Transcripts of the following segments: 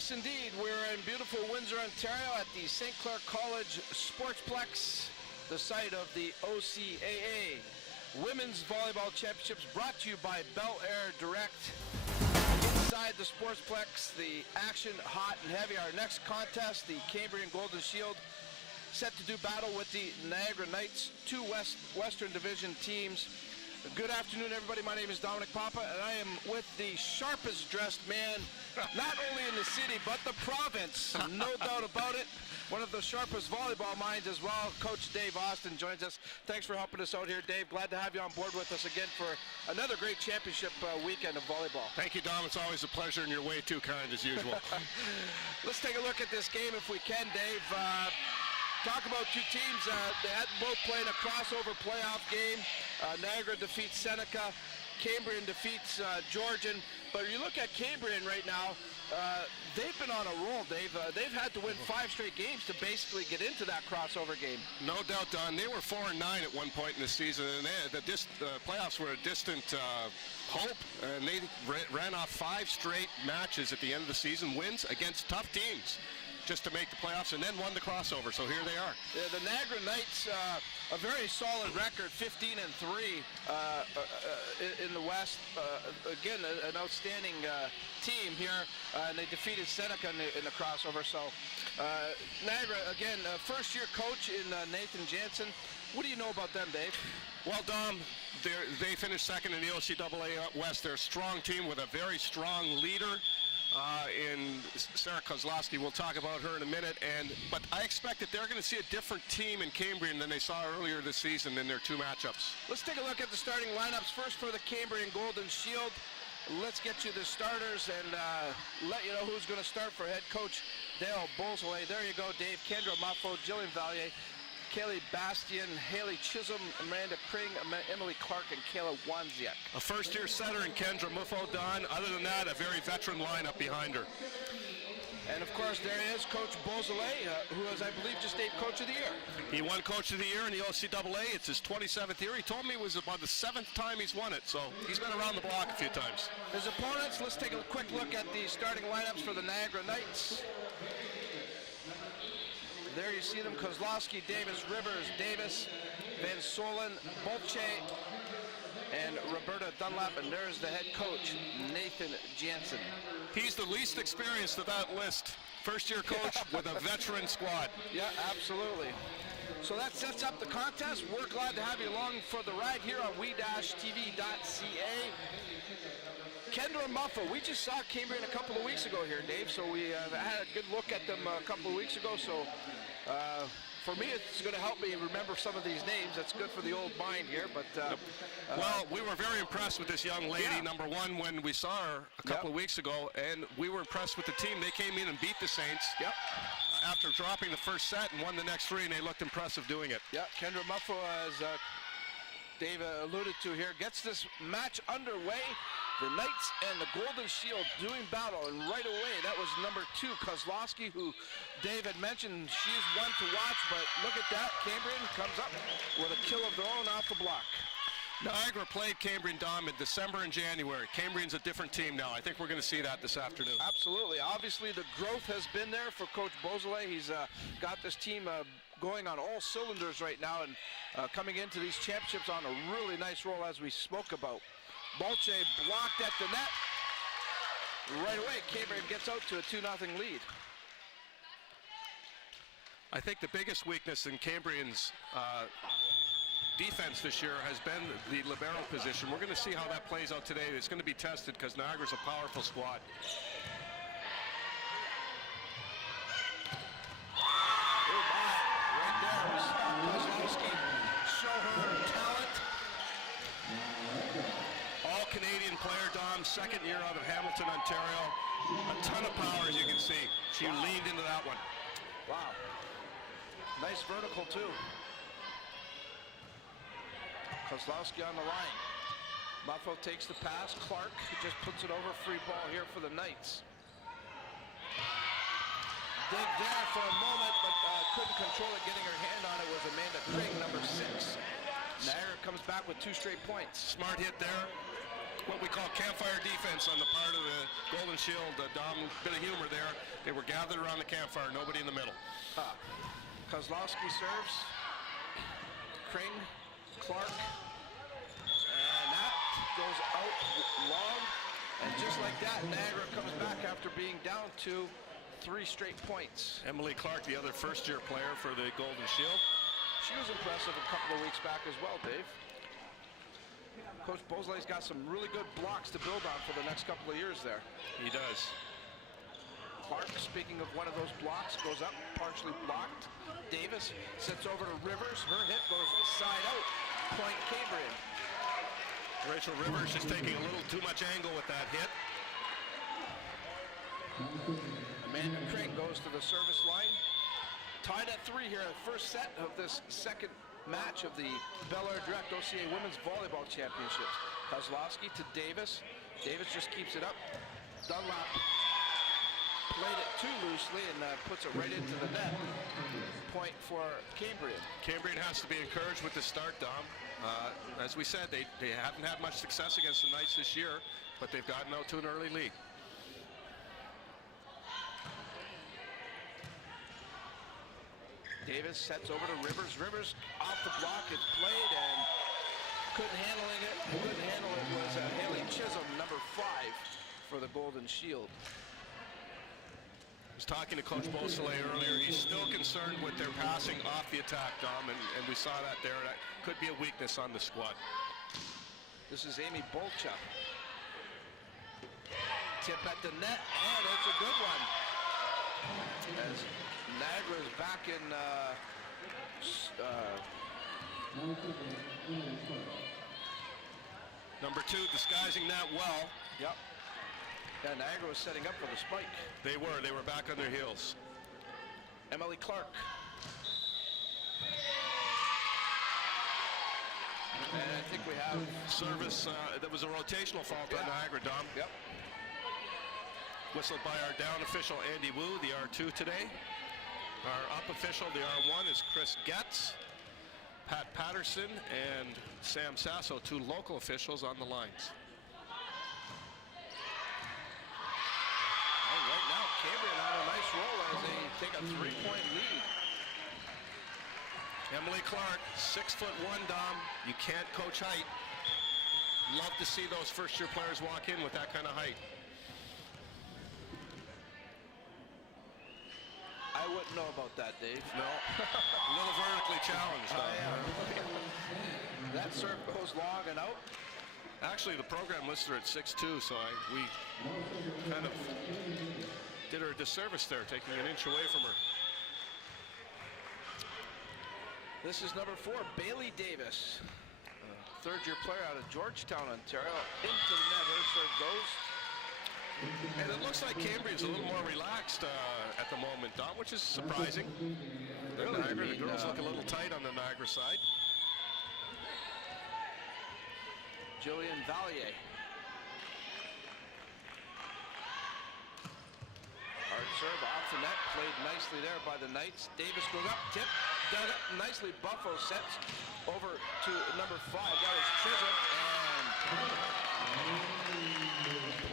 Yes, indeed. We're in beautiful Windsor, Ontario at the St. Clair College Sportsplex, the site of the OCAA Women's Volleyball Championships, brought to you by belairdirect. Inside the Sportsplex, the action hot and heavy. Our next contest, the Cambrian Golden Shield, set to do battle with the Niagara Knights, two Western Division teams. Good afternoon, everybody. My name is Dominic Papa, and I am with the sharpest dressed man, not only in the city, but the province. No doubt about it. One of the sharpest volleyball minds as well. Coach Dave Austin joins us. Thanks for helping us out here, Dave. Glad to have you on board with us again for another great championship weekend of volleyball. Thank you, Dom. It's always a pleasure, and you're way too kind, as usual. Let's take a look at this game if we can, Dave. Talk about two teams. They had both playing a crossover playoff game. Niagara defeats Seneca. Cambrian defeats Georgian. But you look at Cambrian right now, they've been on a roll, Dave. They've had to win 5 straight games to basically get into that crossover game. No doubt, Don. They were 4-9 at one point in the season, and the playoffs were a distant hope, and they ran off 5 straight matches at the end of the season, wins against tough teams, just to make the playoffs, and then won the crossover. So here they are. Yeah, the Niagara Knights, a very solid record, 15-3 in the West. Again, an outstanding team here, and they defeated Seneca in the crossover. So Niagara, again, first-year coach in Nathan Jansen. What do you know about them, Dave? Well, Dom, they finished second in the OCAA West. They're a strong team with a very strong leader in Sarah Kozlowski. We'll talk about her in a minute. But I expect that they're going to see a different team in Cambrian than they saw earlier this season in their 2 matchups. Let's take a look at the starting lineups. First for the Cambrian Golden Shield. Let's get you the starters and let you know who's going to start for head coach Dale Beausoleil. There you go, Dave. Kendra Muffo, Jillian Valier, Kaylee Bastian, Haley Chisholm, Amanda Kring, Emily Clark, and Kayla Wanziak. A first-year setter in Kendra Muffo, Don. Other than that, a very veteran lineup behind her. And, of course, there is Coach Beausoleil, who is, I believe, just named Coach of the Year. He won Coach of the Year in the OCAA. It's his 27th year. He told me it was about the 7th time he's won it, so he's been around the block a few times. His opponents, let's take a quick look at the starting lineups for the Niagara Knights. There you see them: Kozlowski, Davis, Rivers, Davis, Van Solen, Bolche, and Roberta Dunlap. And there's the head coach, Nathan Jansen. He's the least experienced of that list. First-year coach with a veteran squad. Yeah, absolutely. So that sets up the contest. We're glad to have you along for the ride here on we-tv.ca. Kendra Muffo, we just saw Cambrian a couple of weeks ago here, Dave, so we had a good look at them a couple of weeks ago. So for me, it's going to help me remember some of these names. That's good for the old mind here. But well, we were very impressed with this young lady, number one, when we saw her a couple of weeks ago, and we were impressed with the team. They came in and beat the Saints after dropping the first set and won the next 3, and they looked impressive doing it. Yeah, Kendra Muffo, as Dave alluded to here, gets this match underway. The Knights and the Golden Shield doing battle, and right away that was number 2, Kozlowski, who Dave had mentioned she's one to watch, but look at that, Cambrian comes up with a kill of their own off the block. Niagara played Cambrian, Dom, in December and January. Cambrian's a different team now. I think we're going to see that this afternoon. Absolutely. Obviously, the growth has been there for Coach Beausoleil. He's got this team going on all cylinders right now, and coming into these championships on a really nice roll, as we spoke about. Bolche blocked at the net. Right away, Cambrian gets out to a 2-0 lead. I think the biggest weakness in Cambrian's defense this year has been the libero position. We're going to see how that plays out today. It's going to be tested because Niagara's a powerful squad. Oh my, right there was Kozlowski. Show her talent. All-Canadian player, Dom, 2nd year out of Hamilton, Ontario. A ton of power, as you can see. She leaned into that one. Wow. Nice vertical, too. Kozlowski on the line. Muffo takes the pass. Clark just puts it over. Free ball here for the Knights. Dig there for a moment, but couldn't control it. Getting her hand on it was Amanda Kring, number 6. Niagara comes back with 2 straight points. Smart hit there. what we call campfire defense on the part of the Golden Shield. Dom, bit of humor there. They were gathered around the campfire, nobody in the middle. Kozlowski serves. Kring, Clark, and that goes out long. And just like that, Niagara comes back after being down to 3 straight points. Emily Clark, the other first-year player for the Golden Shield. She was impressive a couple of weeks back as well, Dave. Coach Bosley's got some really good blocks to build on for the next couple of years there. He does. Clark, speaking of one of those blocks, goes up, partially blocked. Davis sets over to Rivers. Her hit goes side out. Point Cambrian. Rachel Rivers is taking a little too much angle with that hit. Amanda Kring goes to the service line. Tied at 3 here, first set of this second match of the belairdirect OCAA Women's Volleyball Championships. Kozlowski to Davis. Davis just keeps it up. Dunlap played it too loosely and puts it right into the net. Point for Cambrian. Cambrian has to be encouraged with the start, Dom. As we said, they haven't had much success against the Knights this year, but they've gotten out to an early lead. Davis sets over to Rivers. Rivers off the block, it's played and couldn't handle it was Haley Chisholm, number 5 for the Golden Shield. I was talking to Coach Beausoleil earlier. He's still concerned with their passing off the attack, Dom, and we saw that there. That could be a weakness on the squad. This is Amy Bolcha. Tip at the net, and it's a good one. As Niagara is back in Number 2 disguising that well. Yep. Yeah, Niagara was setting up for the spike. They were back on their heels. Emily Clark. And I think we have service. That was a rotational fault on Niagara, Dom. Yep. Whistled by our down official, Andy Wu, the R2 today. Our up official, the R1, is Chris Getz, Pat Patterson, and Sam Sasso, 2 local officials on the lines. And right now, Cambrian on a nice roll as they take a 3-point lead. Emily Clark, 6'1", Dom. You can't coach height. Love to see those first-year players walk in with that kind of height. I wouldn't know about that, Dave. No, a little vertically challenged. That serve goes long and out. Actually, the program lists her at 6'2", so we kind of did her a disservice there, taking an inch away from her. This is number 4, Bailey Davis, third-year player out of Georgetown, Ontario. Into the net, her serve goes. And it looks like Cambrian's a little more relaxed at the moment, Dom, which is surprising. Really? Niagara, the girls look a little tight on the Niagara side. Jillian Valier. Hard serve off the net, played nicely there by the Knights. Davis goes up, tip, done it nicely. Buffo sets over to number 5. That is Chisholm, and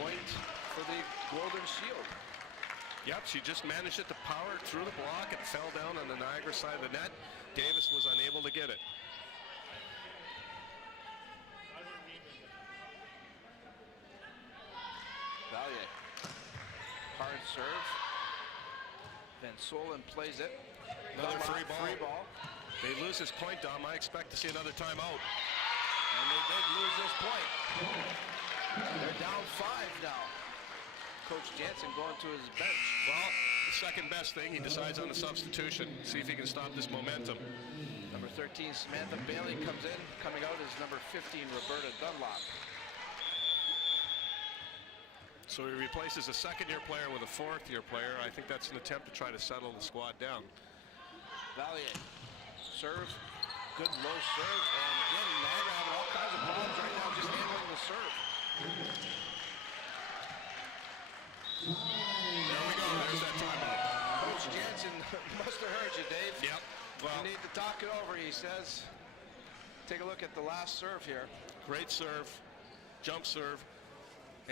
point for the Golden Shield. Yep, she just managed it to power through the block. It fell down on the Niagara side of the net. Davis was unable to get it. Valier. Hard serve. Van Solen plays it. Another free ball. Free ball. They lose this point, Dom. I expect to see another timeout. And they did lose this point. They're down 5 now. Coach Jansen going to his bench. Well, the second best thing, he decides on a substitution. See if he can stop this momentum. Number 13, Samantha Bailey comes in. Coming out is number 15, Roberta Dunlop. So he replaces a second-year player with a fourth-year player. I think that's an attempt to try to settle the squad down. Valier. Serve. Good low serve. And again, Niagara having all kinds of problems right now just handling the serve. There we go. There's that timeout. Coach Jansen must have heard you, Dave. Yep. Well, you need to talk it over, he says. Take a look at the last serve here. great serve. jump serve.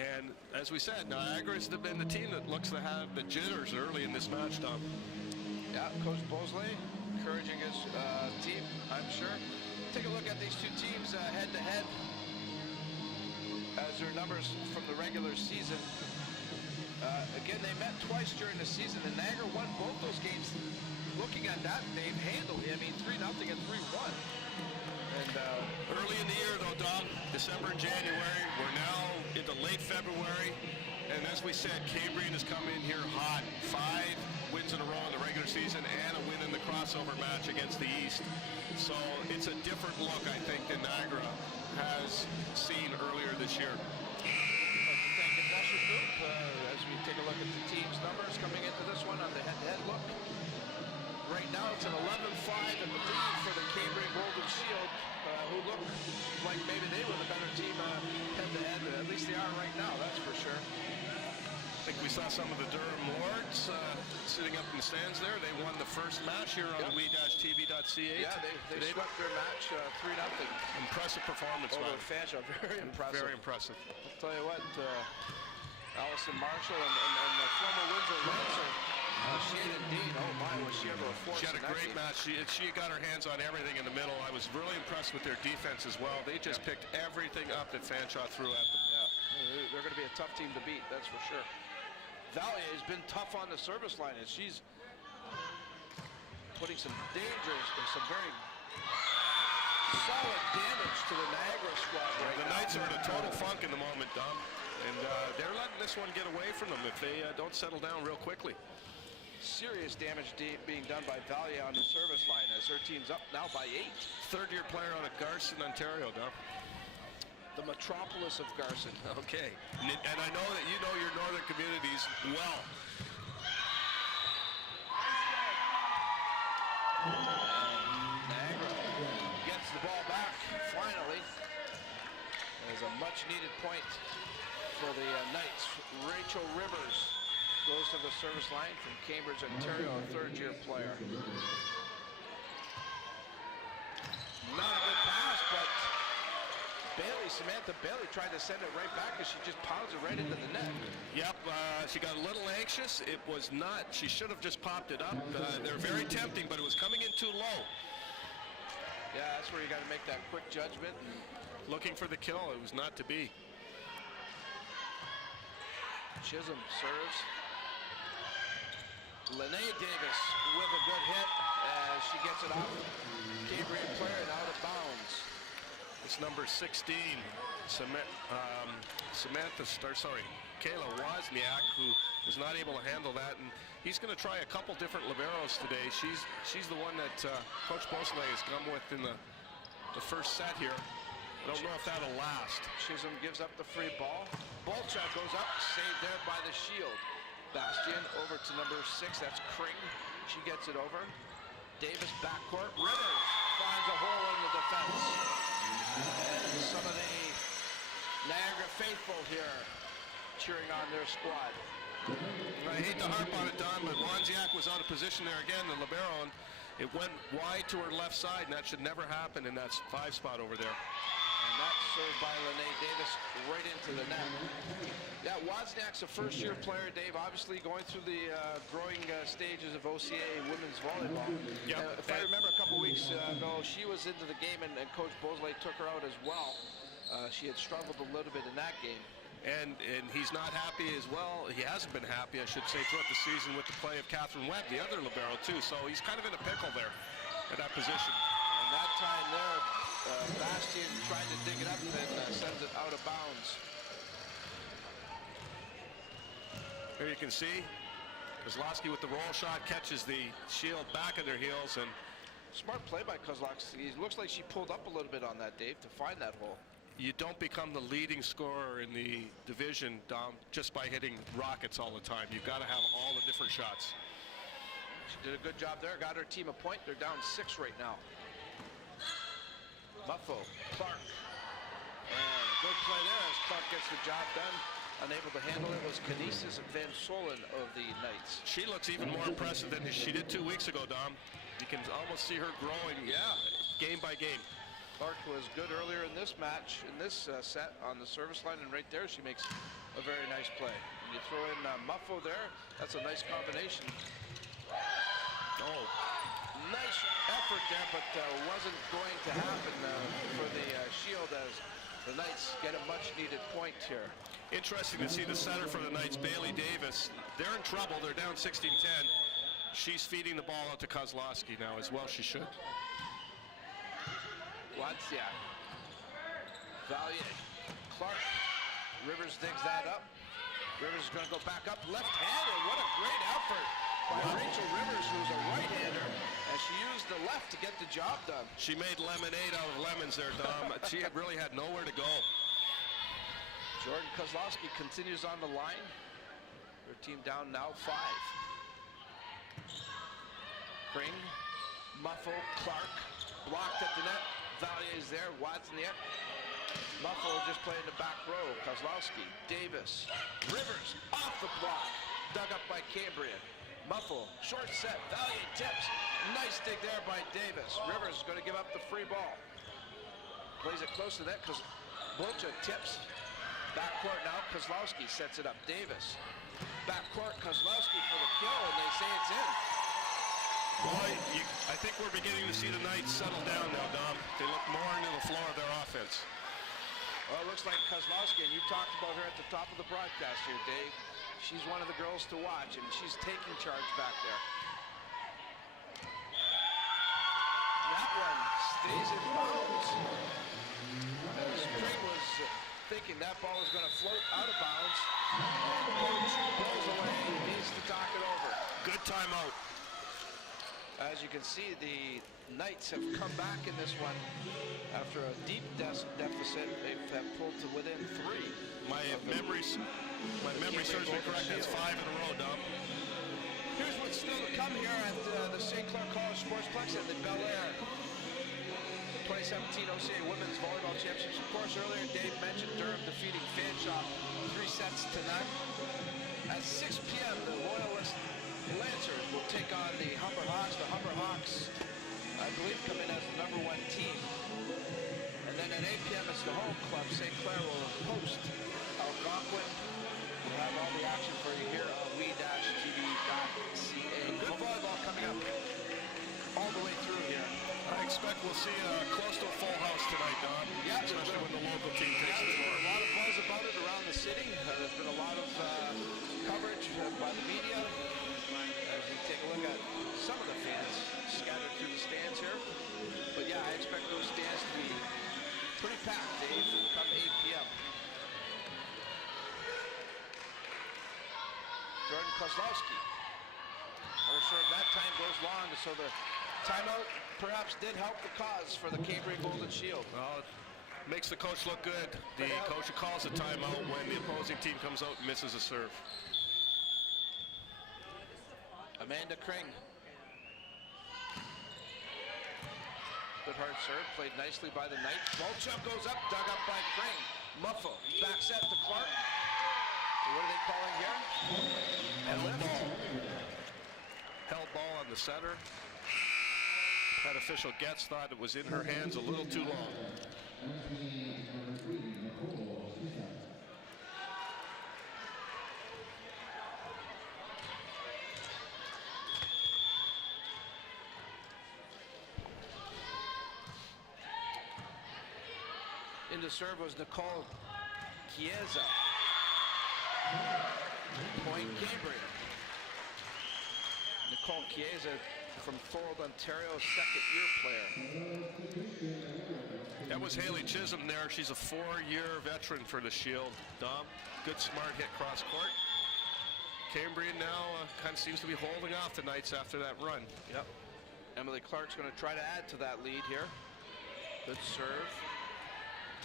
And as we said, Niagara's been the team that looks to have the jitters early in this match, Tom. Yeah, Coach Bosley encouraging his team, I'm sure. Take a look at these two teams head-to-head as their numbers from the regular season. Again, they met twice during the season, and Niagara won both those games. Looking at that, they've handled it. I mean, 3-0 and 3-1. And early in the year, though, Dom, December and January, we're now into late February, and as we said, Cambrian has come in here hot. 5 wins in a row in the regular season and a win in the crossover match against the East. So it's a different look, I think, than Niagara has seen earlier this year. I'd like to thank Industrial Group as we take a look at the team's numbers coming into this one on the head-to-head look. Right now it's an 11-5 in the lead for the Cambrian Golden Shield, who look like maybe they were the better team head-to-head. At least they are right now, that's for sure. I think we saw some of the Durham Lords sitting up in the stands there. They won the first match here on we-tv.ca. Yeah, they swept their match 3-0. Impressive performance, over man. Fanshawe. Very impressive. Very impressive. I'll tell you what, Allison Marshall and the former Windsor Lancer, Shannon Dean, oh my, was she ever a force? She had a great match. She got her hands on everything in the middle. I was really impressed with their defense as well. They just picked everything up that Fanshawe threw at them. Yeah, they're going to be a tough team to beat, that's for sure. Valier has been tough on the service line as she's putting some dangerous, some very solid damage to the Niagara squad right The now. Knights are in a total funk in the moment, Dom. And they're letting this one get away from them if they don't settle down real quickly. Serious damage being done by Valier on the service line as her team's up now by 8. Third-year player out of Garson, Ontario, Dom. The metropolis of Garson. Okay. And I know that you know your northern communities well. Niagara gets the ball back finally. There's a much-needed point for the Knights. Rachel Rivers goes to the service line from Cambridge, Ontario, a third-year player. Not a good pass, but Samantha Bailey tried to send it right back as she just pounds it right into the net. Yep, she got a little anxious. It was not, she should have just popped it up. They're very tempting, but it was coming in too low. Yeah, that's where you got to make that quick judgment. Looking for the kill, it was not to be. Chisholm serves. Lene Davis with a good hit as she gets it off. Cambrian player and out of bounds. It's number 16, Kayla Wozniak, who was not able to handle that, and he's going to try a couple different liberos today. She's the one that Coach Bosley has come with in the first set here. I don't know if that'll last. Chisholm gives up the free ball. Ball shot goes up, saved there by the Shield. Bastian over to number 6, that's Kring. She gets it over. Davis backcourt. Rivers finds a hole in the defense. And some of the Niagara faithful here cheering on their squad. I hate to harp on it, Don, but Wozniak was out of position there again, the libero, and it went wide to her left side, and that should never happen in that 5 spot over there. And that's served by Lene Davis right into the net. Yeah, Wozniak's a first-year player, Dave, obviously going through the growing stages of OCAA women's volleyball. Yep. If I remember a couple weeks ago, she was into the game, and Coach Bosley took her out as well. She had struggled a little bit in that game. And he's not happy as well. He hasn't been happy, I should say, throughout the season with the play of Catherine Webb, the other libero, too. So he's kind of in a pickle there at that position. And that time there, Bastian tried to dig it up and sends it out of bounds. Here you can see Kozlowski with the roll shot catches the Shield back of their heels, and smart play by Kozlowski. It looks like she pulled up a little bit on that, Dave, to find that hole. You don't become the leading scorer in the division, Dom, just by hitting rockets all the time. You've got to have all the different shots. She did a good job there. Got her team a point. They're down 6 right now. Muffo, Clark. And good play there as Clark gets the job done. Unable to handle it was Kinesis Van Solen of the Knights. She looks even more impressive than she did 2 weeks ago, Dom. You can almost see her growing game by game. Clark was good earlier in this match, in this set on the service line, and right there she makes a very nice play. And you throw in Muffo there, that's a nice combination. Oh, nice effort there, but wasn't going to happen for the Shield as the Knights get a much-needed point here. interesting to see the center for the Knights, Bailey Davis. They're in trouble. They're down 16-10. She's feeding the ball out to Kozlowski now, as well she should. Wadziak, Valier, Clark, Rivers digs that up. Rivers is going to go back up left-handed. What a great effort by Rachel Rivers, who's a right-hander, and she used the left to get the job done. She made lemonade out of lemons there, Dom. She really had nowhere to go. Jordan Kozlowski continues on the line. Her team down now 5. Kring, Muffo, Clark, blocked at the net. Valier is there, Watts in the air. Muffo just playing the back row. Kozlowski, Davis, Rivers off the block, dug up by Cambrian. Muffo, short set, Valier tips. Nice dig there by Davis. Rivers is going to give up the free ball. Plays it close to that because Bolcha tips. Backcourt now, Kozlowski sets it up. Davis, backcourt, Kozlowski for the kill, and they say it's in. Boy, I think we're beginning to see the Knights settle down now, Dom. They look more into the floor of their offense. Well, it looks like Kozlowski, and you talked about her at the top of the broadcast here, Dave. She's one of the girls to watch, and she's taking charge back there. That one stays in bounds. Spring was thinking that ball was going to float out of bounds. And coach pulls away, needs to talk it over. Good timeout. As you can see, the Knights have come back in this one after a deep deficit. They have pulled to within 3. My memory serves me correct. That's 5 in a row, Dom. Here's what's still to come here at the St. Clair College Sportsplex at the Bel Air 2017 OCAA Women's Volleyball Championships. Of course, earlier Dave mentioned Durham defeating Fanshawe 3 sets to none. At 6 p.m., the Loyalist Lancers will take on the Humber Hawks. The Humber Hawks, I believe, come in as the #1 team. And then at 8 p.m. it's the home club. St. Clair will host Algonquin. We'll have all the action for you here on we-tv.ca. Good volleyball coming up all the way through here. I expect we'll see close to a full house tonight, Don. Yeah, especially when the local team takes the there's floor. been a lot of buzz about it around the city. There's been a lot of coverage by the media. As we take a look at some of the fans scattered through the stands here. But yeah, I expect those stands to be pretty packed, Dave, come 8 p.m. Jordan Kozlowski. Her serve that time goes long, so the timeout perhaps did help the cause for the Cambrian Golden Shield. Well, it makes the coach look good. The coach calls a timeout when the opposing team comes out and misses a serve. Amanda Kring. Good hard serve, played nicely by the Knights. Ball jump goes up, dug up by Kring. Muffo, back set to Clark. What are they calling here? And Held ball. Held ball on the center. That official Getz thought it was in her hands a little too long. Into serve was Nicole Chiesa. Point Cambrian. Nicole Chiesa from Thorold, Ontario, second-year player. That was Haley Chisholm there. She's a 4-year veteran for the Shield. Dom, good smart hit cross court. Cambrian now kind of seems to be holding off the Knights after that run. Yep. Emily Clark's going to try to add to that lead here. Good serve.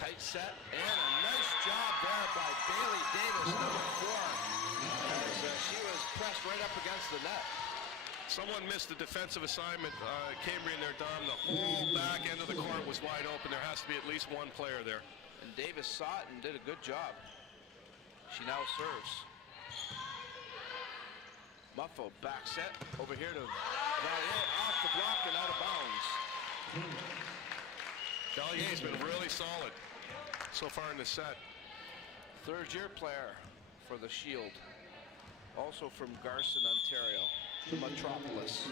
Tight set, and a nice job there by Bailey Davis, #4, as she was pressed right up against the net. Someone missed the defensive assignment. Cambrian there, Dom. The whole back end of the court was wide open. There has to be at least one player there. And Davis saw it and did a good job. She now serves. Muffo back set over here to Valier, off the block and out of bounds. Bellier's been really solid so far in this set. Third-year player for the Shield. Also from Garson, Ontario, the metropolis.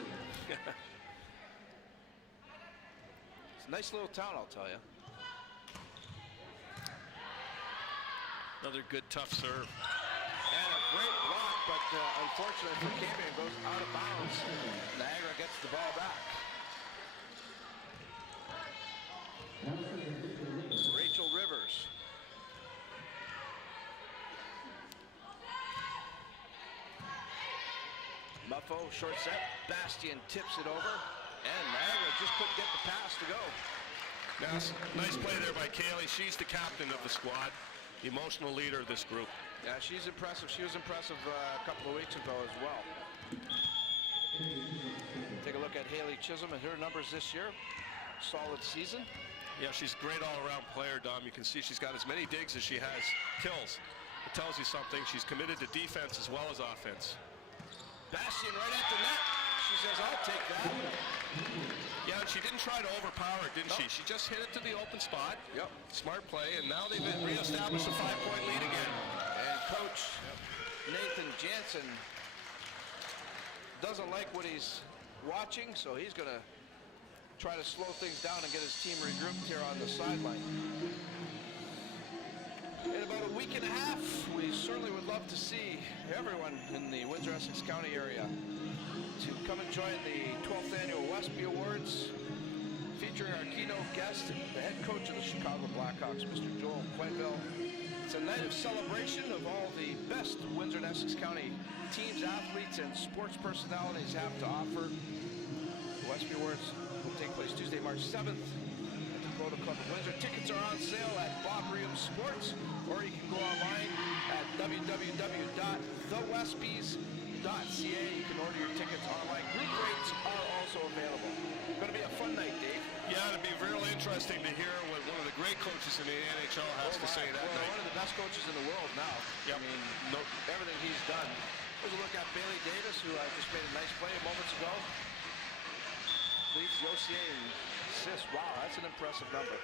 It's a nice little town, I'll tell you. Another good, tough serve. And a great block, but unfortunately for Cambrian, goes out of bounds. Niagara gets the ball back. Rachel Rivers. Muffo, short set. Bastian tips it over. And Niagara just couldn't get the pass to go. Yes, nice play there by Kaylee. She's the captain of the squad, the emotional leader of this group. Yeah, she's impressive. She was impressive a couple of weeks ago as well. Take a look at Haley Chisholm and her numbers this year. Solid season. Yeah, she's a great all-around player, Dom. You can see she's got as many digs as she has kills. It tells you something. She's committed to defense as well as offense. Bastian right at the net. She says, I'll take that. Yeah, and she didn't try to overpower it, didn't she? She just hit it to the open spot. Yep. Smart Play, and now they've reestablished a 5-point lead again. And Coach Nathan Jansen doesn't like what he's watching, so he's going to try to slow things down and get his team regrouped here on the sideline. In about a week and a half, we certainly would love to see everyone in the Windsor-Essex County area to come and join the 12th Annual Westby Awards, featuring our keynote guest, the head coach of the Chicago Blackhawks, Mr. Joel Quenneville. It's a night of celebration of all the best Windsor and Essex County teams, athletes, and sports personalities have to offer. The Westby Awards will take place Tuesday, March 7th at the Photo Club of Windsor. Tickets are on sale at Bob Ream Sports, or you can go online at www.thewestbys.ca. You can order your tickets online. Group rates are also available. It's going to be a fun night, Dave. Yeah, it'd be really interesting to hear what one of the great coaches in the NHL has to say that night. One of the best coaches in the world now. Yep. I mean, everything he's done. There's a look at Bailey Davis, who just made a nice play moments ago. Leads the OCAA in assists. Wow, that's an impressive number.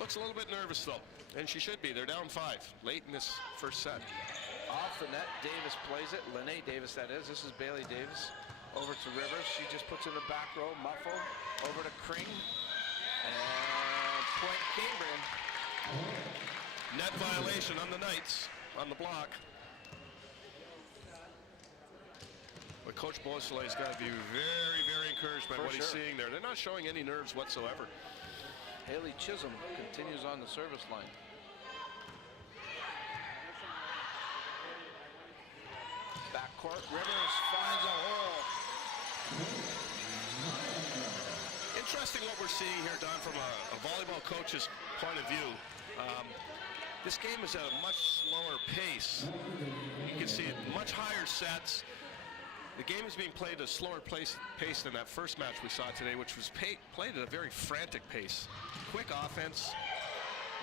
Looks a little bit nervous, though, and she should be. They're down 5 late in this first set. Off the net, Davis plays it. Lene Davis, that is. This is Bailey Davis. Over to Rivers. She just puts in the back row. Muffo over to Kring. And point Cambrian. Net violation on the Knights on the block. But Coach Beausoleil's got to be very, very encouraged by what he's seeing there. They're not showing any nerves whatsoever. Haley Chisholm continues on the service line. Backcourt, Rivers finds a hole. Interesting what we're seeing here, Don, from a volleyball coach's point of view. This game is at a much slower pace. You can see it, much higher sets. The game is being played at a slower pace than that first match we saw today, which was played at a very frantic pace. Quick offense,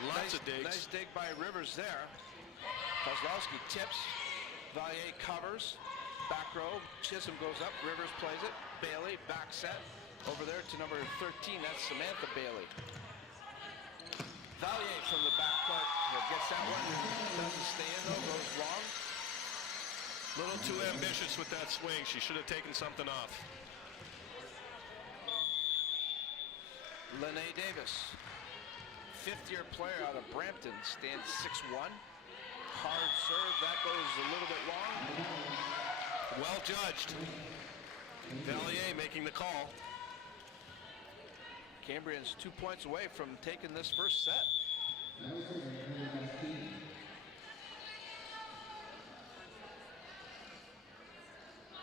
lots of digs. Nice dig by Rivers there. Kozlowski tips. Valier covers. Back row. Chisholm goes up. Rivers plays it. Bailey back set. Over there to number 13. That's Samantha Bailey. Valier from the back court. Gets that one. Doesn't stay in though. Goes long. A little too ambitious with that swing. She should have taken something off. Lene Davis, fifth-year player out of Brampton, stands 6'1". Hard serve, that goes a little bit long. Well judged. Valier making the call. Cambrian's 2 points away from taking this first set.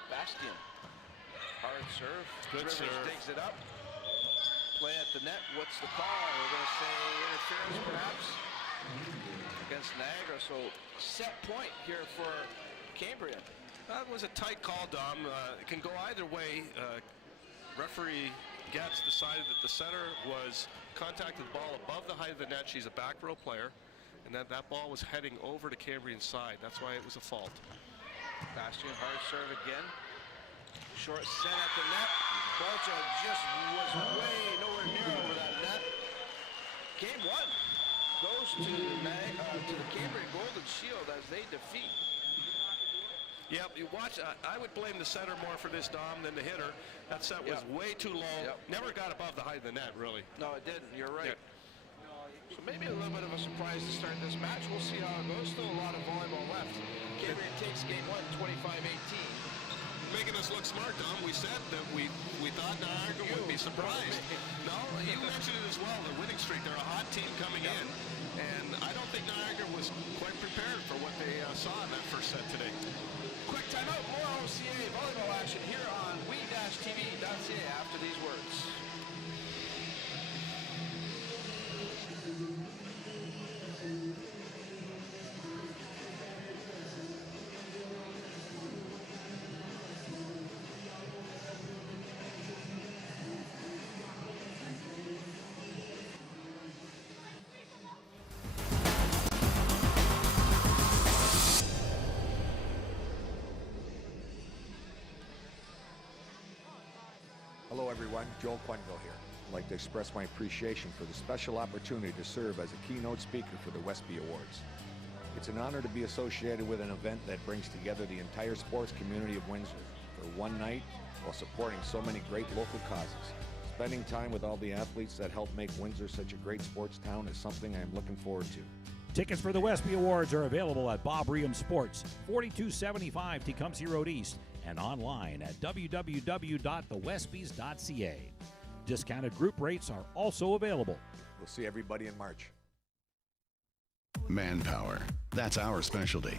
Bastian, hard serve. Good Rivers serve. digs it up. Play at the net. What's the call? We're going to say interference, perhaps, against Niagara. So set point here for Cambrian. That was a tight call, Dom. It can go either way. Referee Getz decided that the setter was contacted the ball above the height of the net. She's a back row player, and that ball was heading over to Cambrian's side. That's why it was a fault. Bastian, hard serve again. Short set at the net. Bolcha just was way nowhere near over that net. Game 1 goes to the Cambrian Golden Shield as they defeat. Yep, you watch. I would blame the center more for this, Dom, than the hitter. That set was way too low. Never got above the height of the net, really. No, it didn't. You're right. So maybe a little bit of a surprise to start this match. We'll see how it goes. Still a lot of volleyball left. Cambrian takes game 1, 25-18. Making us look smart, Dom. We said that we thought Niagara would be surprised. No, you mentioned it as well. The winning streak. They're a hot team coming in, and I don't think Niagara was quite prepared for what they saw in that first set today. Quick timeout. More OCAA volleyball action here on we-tv.ca after these words. Hello everyone, Joel Quenville here. I'd like to express my appreciation for the special opportunity to serve as a keynote speaker for the Westby Awards. It's an honor to be associated with an event that brings together the entire sports community of Windsor for one night while supporting so many great local causes. Spending time with all the athletes that help make Windsor such a great sports town is something I am looking forward to. Tickets for the Westby Awards are available at Bob Ream Sports, 4275 Tecumseh Road East, and online at www.thewestbys.ca. Discounted group rates are also available. We'll see everybody in March. Manpower. That's our specialty.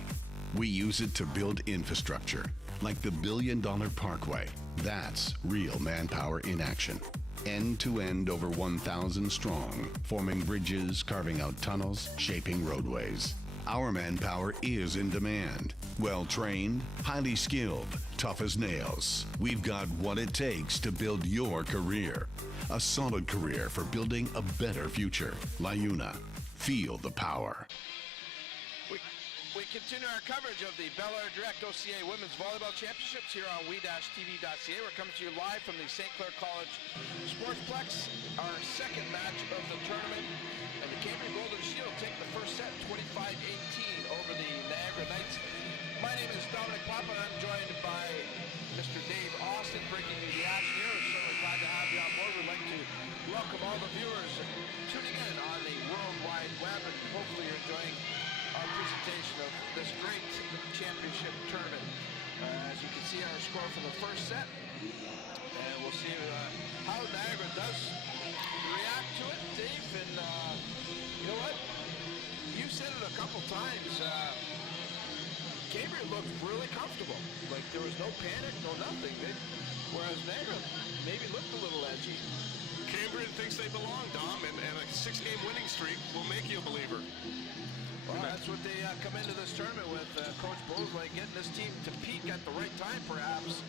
We use it to build infrastructure, like the billion-dollar parkway. That's real manpower in action. End to end, over 1,000 strong, forming bridges, carving out tunnels, shaping roadways. Our manpower is in demand. Well-trained, highly skilled, tough as nails. We've got what it takes to build your career. A solid career for building a better future. LiUNA. Feel the power. We continue our coverage of the belairdirect OCAA Women's Volleyball Championships here on we-tv.ca. We're coming to you live from the St. Clair College Sportsplex. Our second match of the tournament. And the Cambrian Golden Shield take the first set 25-18 over the Niagara Knights. My name is Dominic Papa, and I'm joined by Mr. Dave Austin bringing you the action here. We're certainly glad to have you on board. We'd like to welcome all the viewers tuning in on the World Wide Web, and hopefully you're enjoying our presentation of this great championship tournament. As you can see, our score for the first set, and we'll see how Niagara does react to it, Dave. And you know what? You said it a couple times. Cambrian looked really comfortable. Like there was no panic, no nothing. Whereas Niagara maybe looked a little edgy. Cambrian thinks they belong, Dom, and a 6-game winning streak will make you a believer. Well, that's what they come into this tournament with, Coach Bosley getting this team to peak at the right time, perhaps.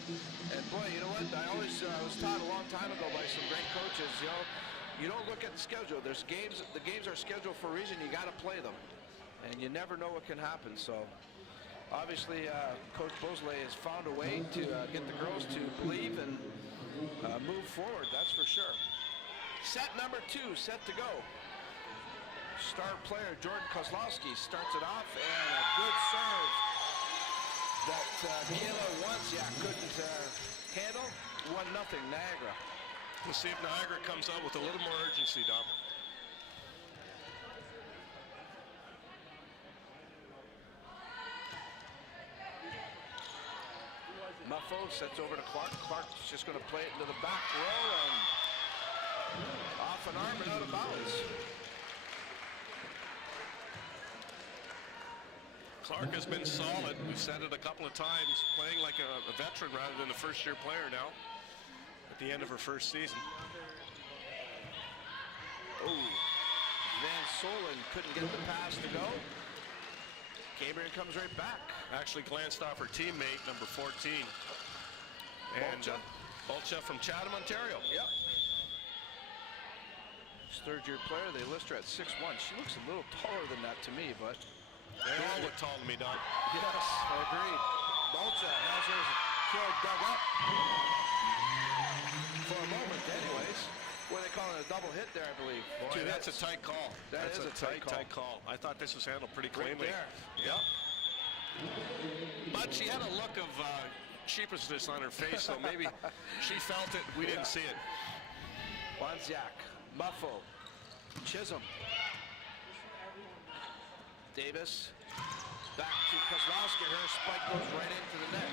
And boy, you know what? I always was taught a long time ago by some great coaches. You don't look at the schedule. There's games. The games are scheduled for a reason. You got to play them, and you never know what can happen. So, obviously, Coach Bosley has found a way to get the girls to believe and move forward. That's for sure. Set number 2, set to go. Star player Jordan Kozlowski starts it off, and a good serve that Kayla once couldn't handle. 1-0 Niagara. We'll see if Niagara comes out with a little more urgency, Dom. Muffo sets over to Clark. Clark's just going to play it into the back row and off an arm and out of bounds. Clark has been solid. We've said it a couple of times, playing like a veteran rather than a first-year player now at the end of her first season. Oh, Van Solen couldn't get the pass to go. Cambrian comes right back. Actually glanced off her teammate, number 14. And Bolcha from Chatham, Ontario. Yep. Third-year player. They list her at 6'1". She looks a little taller than that to me, but they all look tall to me, Doug. Yes, I agree. Bolcha has her kill dug up. For a moment, anyways. what they call it, a double hit there, I believe. Boy, that's a tight call. That's a tight call. I thought this was handled pretty cleanly. Right there. Yep. But she had a look of sheepishness on her face, so maybe she felt it. We didn't see it. Wozniak, Muffo, Chisholm, Davis, back to Kozlowski. Her spike goes right into the net.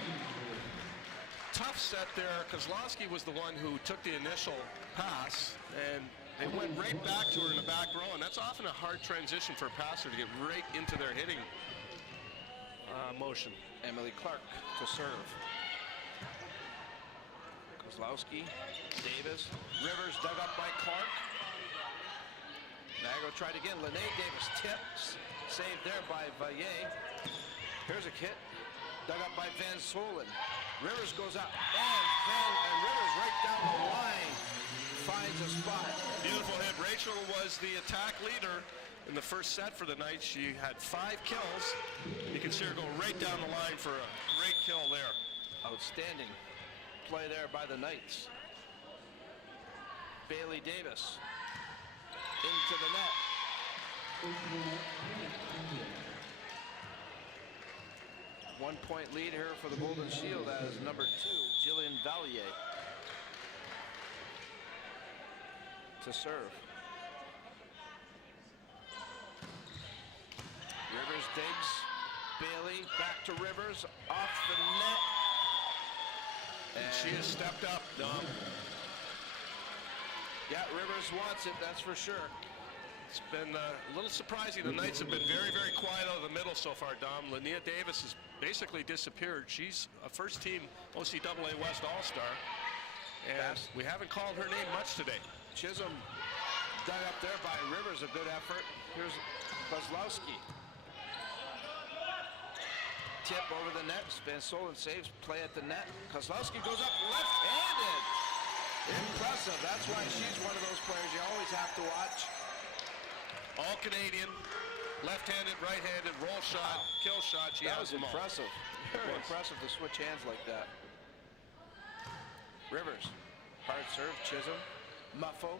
Tough set there. Kozlowski was the one who took the initial pass, and they went right back to her in the back row, and that's often a hard transition for a passer to get right into their hitting motion. Emily Clark to serve. Kozlowski, Davis, Rivers dug up by Clark. Niagara tried again. Lene Davis tips, saved there by Vallier. Here's a hit, dug up by Van Solen. Rivers goes up, and Rivers right down the line finds a spot. Beautiful hit. Rachel was the attack leader in the first set for the night. She had 5 kills. You can see her go right down the line for a great kill there. Outstanding play there by the Knights. Bailey Davis into the net. One-point lead here for the Golden Shield as number 2, Jillian Vallier, to serve. Rivers digs. Bailey back to Rivers, off the net. And she has stepped up, Dom. Yeah, Rivers wants it, that's for sure. It's been a little surprising. The Knights have been very, very quiet out of the middle so far, Dom. Linnea Davis has basically disappeared. She's a first-team OCAA West All-Star, and we haven't called her name much today. Chisholm dug up there by Rivers, a good effort. Here's Kozlowski. Tip over the net. Van Solen saves, play at the net. Kozlowski goes up left-handed. Impressive. That's why she's one of those players you always have to watch. All Canadian, left-handed, right-handed, roll shot, kill shot. She That has was them all. impressive. Very impressive to switch hands like that. Rivers, hard serve, Chisholm, Muffo,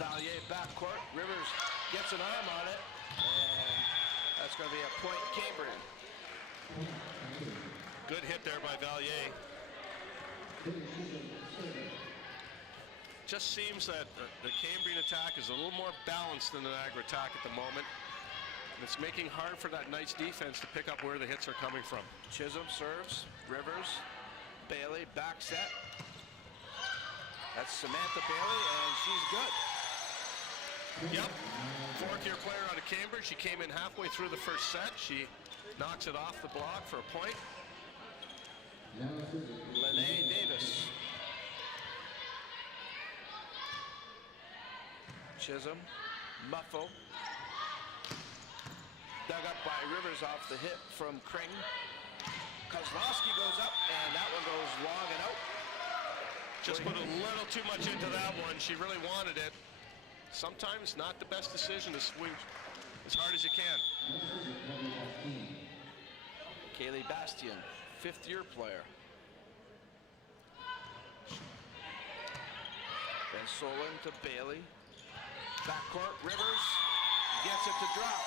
Vallier backcourt. Rivers gets an arm on it, and that's going to be a point Cambrian. Good hit there by Vallier. Just seems that the Cambrian attack is a little more balanced than the Niagara attack at the moment. And it's making hard for that Knights defense to pick up where the hits are coming from. Chisholm serves, Rivers, Bailey, back set. That's Samantha Bailey, and she's good. Yep, 4th-year player out of Cambridge. She came in halfway through the first set. She knocks it off the block for a point. Lene Davis. Chisholm, Muffo. Dug up by Rivers off the hit from Kring. Kozlowski goes up, and that one goes long and out. Just put a little too much into that one. She really wanted it. Sometimes not the best decision to swing as hard as you can. Kaylee Bastian, 5th-year player. Van Solen to Bailey. Backcourt, Rivers gets it to drop.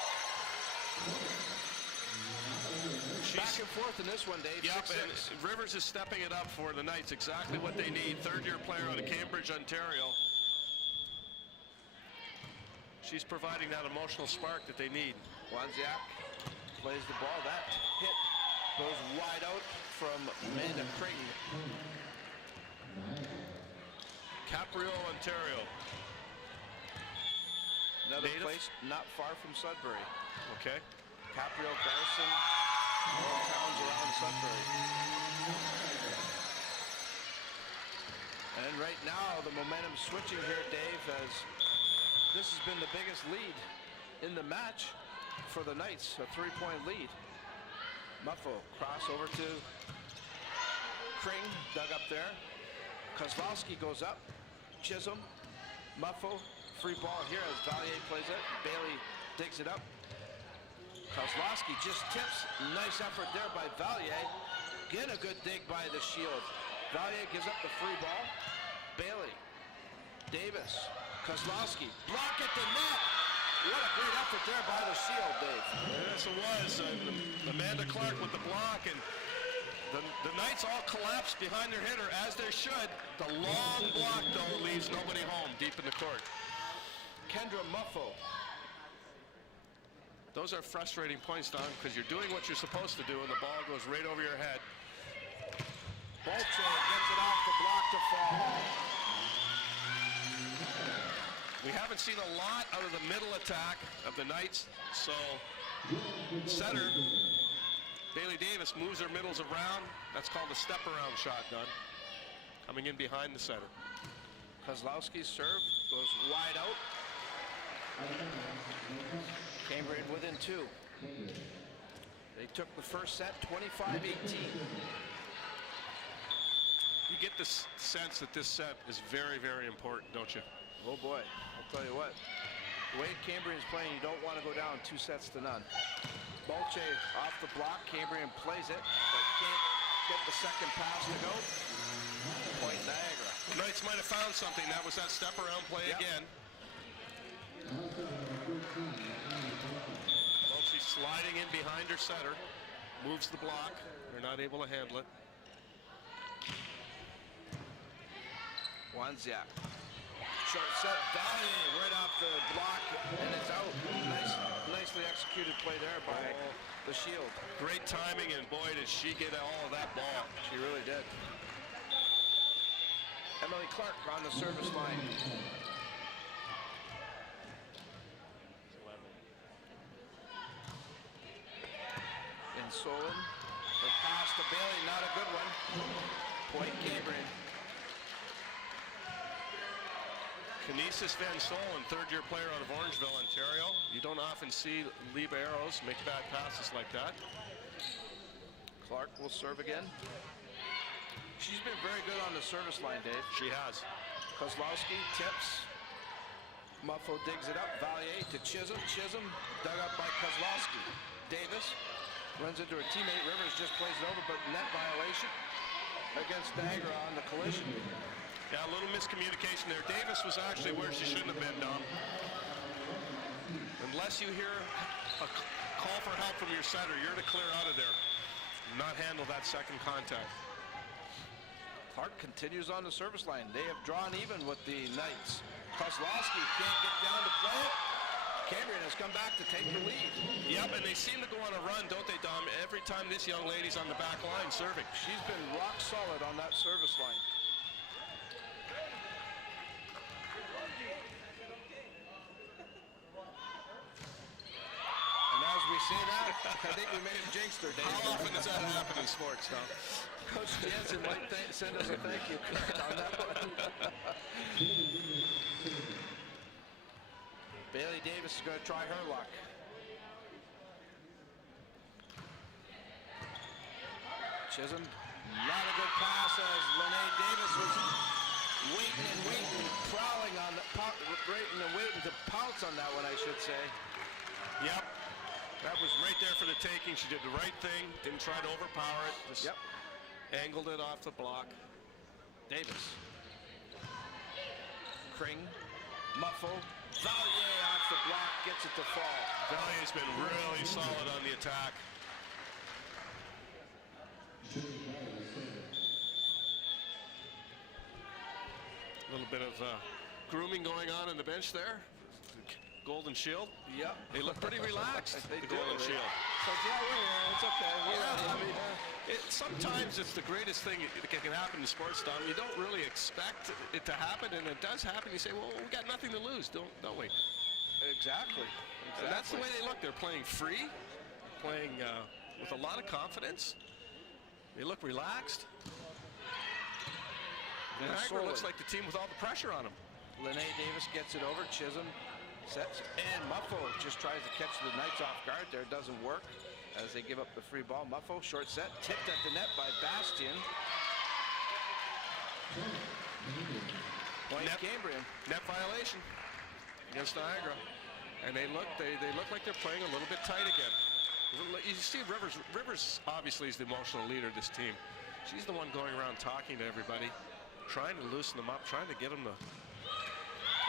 Back and forth in this one, Dave. Yep, 6-6. and Rivers is stepping it up for the Knights. Exactly what they need. 3rd-year player out of Cambridge, Ontario. She's providing that emotional spark that they need. Wozniak plays the ball. That hit goes wide out from Amanda Kring. Cambrian, Ontario. Another Native? place not far from Sudbury. Okay. Caprio, Garrison, all towns around Sudbury. And right now, the momentum switching here, Dave, as this has been the biggest lead in the match for the Knights, a 3-point lead. Muffo, cross over to Kring, dug up there. Kozlowski goes up. Chisholm, Muffo, free ball here as Vallier plays it. Bailey digs it up. Kozlowski just tips. Nice effort there by Vallier. Again, a good dig by the Shield. Vallier gives up the free ball. Bailey Davis, Kozlowski, block at the net. What a great effort there by the Shield, Dave. Yes, it was. Amanda Clark with the block, and the Knights all collapsed behind their hitter, as they should. The long block, though, leaves nobody home deep in the court. Kendra Muffo. Those are frustrating points, Don, because you're doing what you're supposed to do, and the ball goes right over your head. Bolche gets it off the block to fall. We haven't seen a lot out of the middle attack of the Knights, so setter Bailey Davis moves her middles around. That's called a step around shot, Don. Coming in behind the setter. Kozlowski's serve goes wide out. Cambrian within 2. They took the first set 25-18. You get the sense that this set is very, very important, don't you? Oh boy, I'll tell you what. The way Cambrian's playing, you don't want to go down 2 sets to none. Bolche off the block. Cambrian plays it, but can't get the second pass to go. Point Niagara. The Knights might have found something. That was that step around play again. Bolche sliding in behind her setter. Moves the block. They're not able to handle it. Wanziak. Short set, Valier right off the block, and it's out. Nicely executed play there by the Shield. Great timing, and boy, did she get all of that ball. She really did. Emily Clark on the service line. In Solon, the pass to Bailey, not a good one. Point Cambrian. Kinesis Van Solen, third-year player out of Orangeville, Ontario. You don't often see liberos make bad passes like that. Clark will serve again. She's been very good on the service line, Dave. She has. Kozlowski tips. Muffo digs it up. Valier to Chisholm. Chisholm dug up by Kozlowski. Davis runs into her teammate. Rivers just plays it over, but net violation against Niagara on the collision. Yeah, a little miscommunication there. Davis was actually where she shouldn't have been, Dom. Unless you hear a call for help from your setter, you're to clear out of there. Not handle that second contact. Clark continues on the service line. They have drawn even with the Knights. Kozlowski can't get down to play it. Cambrian has come back to take the lead. Yep, and they seem to go on a run, don't they, Dom? Every time this young lady's on the back line serving. She's been rock solid on that service line. As we say that, I think we may have jinxed her, Dave. How often does that happen in sports, Tom? Coach Jansen might send us a thank you on that one. Bailey Davis is going to try her luck. Chisholm, not a good pass as Lene Davis was waiting, prowling on the waiting to pounce on that one, I should say. Yep. That was right there for the taking. She did the right thing. Didn't try to overpower it. Just angled it off the block. Davis. Kring. Muffo. Valier off the block. Gets it to fall. Valier's been really solid on the attack. A little bit of grooming going on the bench there. Golden Shield. Yep. They look pretty relaxed. They the do. Golden Shield. So yeah, we're here. It's okay. I mean, sometimes it's the greatest thing that can happen in sports, Dom. You don't really expect it to happen, and it does happen. You say, well, we got nothing to lose, don't we? Exactly. And that's the way they look. They're playing free, playing with a lot of confidence. They look relaxed. Niagara looks like the team with all the pressure on them. Lene Davis gets it over. Chisholm sets, and Muffo just tries to catch the Knights off guard there. Doesn't work as they give up the free ball. Muffo, short set, tipped at the net by Bastian. Point Cambrian. Net violation against Niagara. And they look like they're playing a little bit tight again. You see Rivers obviously is the emotional leader of this team. She's the one going around talking to everybody, trying to loosen them up, trying to get them to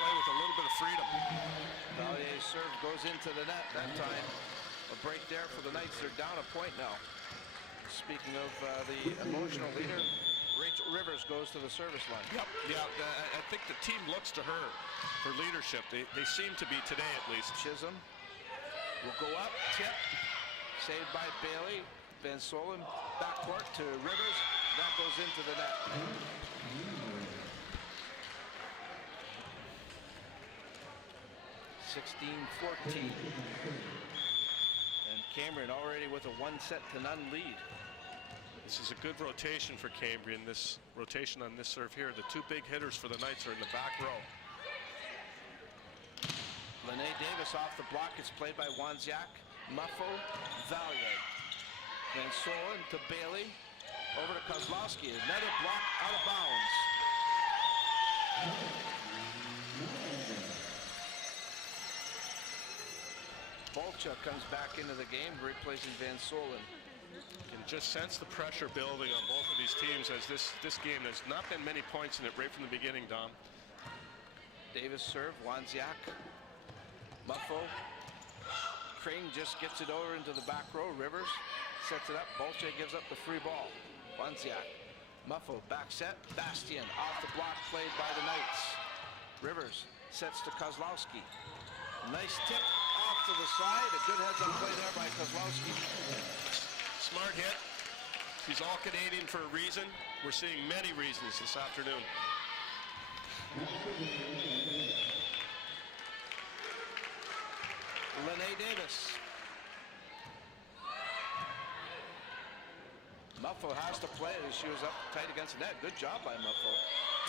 play with a little bit of freedom. Vallier's serve goes into the net that time. A break there for the Knights. They're down a point now. Speaking of the emotional leader, Rachel Rivers goes to the service line. Yep. Yeah, I think the team looks to her for leadership. They seem to be today, at least. Chisholm will go up, tip, saved by Bailey. Van Solen backcourt to Rivers. That goes into the net. (16-14). And Cambrian already with a 1-0 lead. This is a good rotation for Cambrian. This rotation on this serve here. The two big hitters for the Knights are in the back row. Lene Davis off the block. It's played by Wanziak, Muffo, Valier. Then Solen to Bailey. Over to Kozlowski. Another block out of bounds. Bolcha comes back into the game, replacing Van Solen. You can just sense the pressure building on both of these teams as this game, there's not been many points in it right from the beginning, Dom. Davis serve, Wanziak. Muffo. Crane just gets it over into the back row. Rivers sets it up. Bolcha gives up the free ball. Wanziak. Muffo back set. Bastien off the block, played by the Knights. Rivers sets to Kozlowski. Nice tip off to the side. A good heads-up play there by Kozlowski. Smart hit. He's all Canadian for a reason. We're seeing many reasons this afternoon. Lene Davis. Muffo has to play it as she was up tight against the net. Good job by Muffo.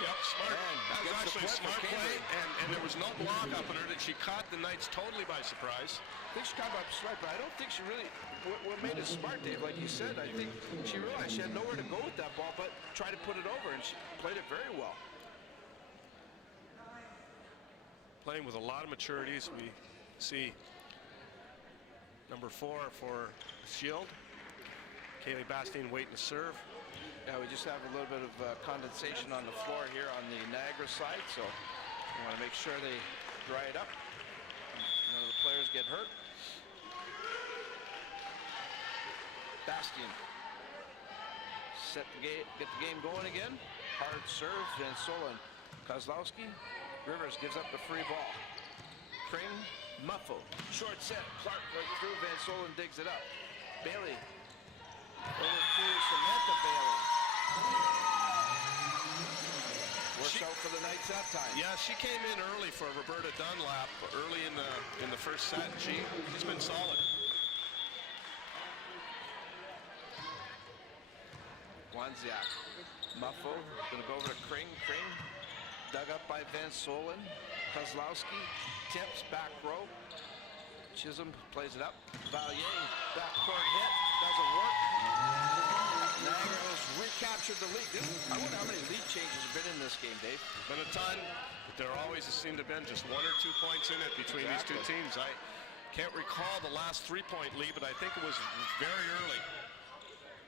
Yep, smart. That was Gets the actually a point for smart play, Cambrian. and there was no block up on her that she caught the Knights totally by surprise. I think she got by smart, but I don't think she really, what made it smart, Dave, like you said, I think she realized she had nowhere to go with that ball, but tried to put it over, and she played it very well. Playing with a lot of maturity as we see number 4 for Shield. Kaylee Bastien waiting to serve. Yeah, we just have a little bit of condensation on the floor here on the Niagara side, so we want to make sure they dry it up. None of the players get hurt. Bastien get the game going again. Hard serve, Van Solen. Kozlowski. Rivers gives up the free ball. Crane, Muffo, short set. Clark goes through. Van Solen digs it up. Bailey over to Samantha Bailey. Works out for the Knights that time. Yeah, she came in early for Roberta Dunlap early in the first set. She's been solid. Wanziak. Muffo gonna go over to Crane. Crane dug up by Van Solen. Kozlowski tips back row. Chisholm plays it up. Valier backcourt hit. Doesn't work. Niagara has recaptured the lead. I wonder how many lead changes have been in this game, Dave. Been a ton, but there always seemed to have been just 1 or 2 points in it between these two teams. I can't recall the last 3-point lead, but I think it was very early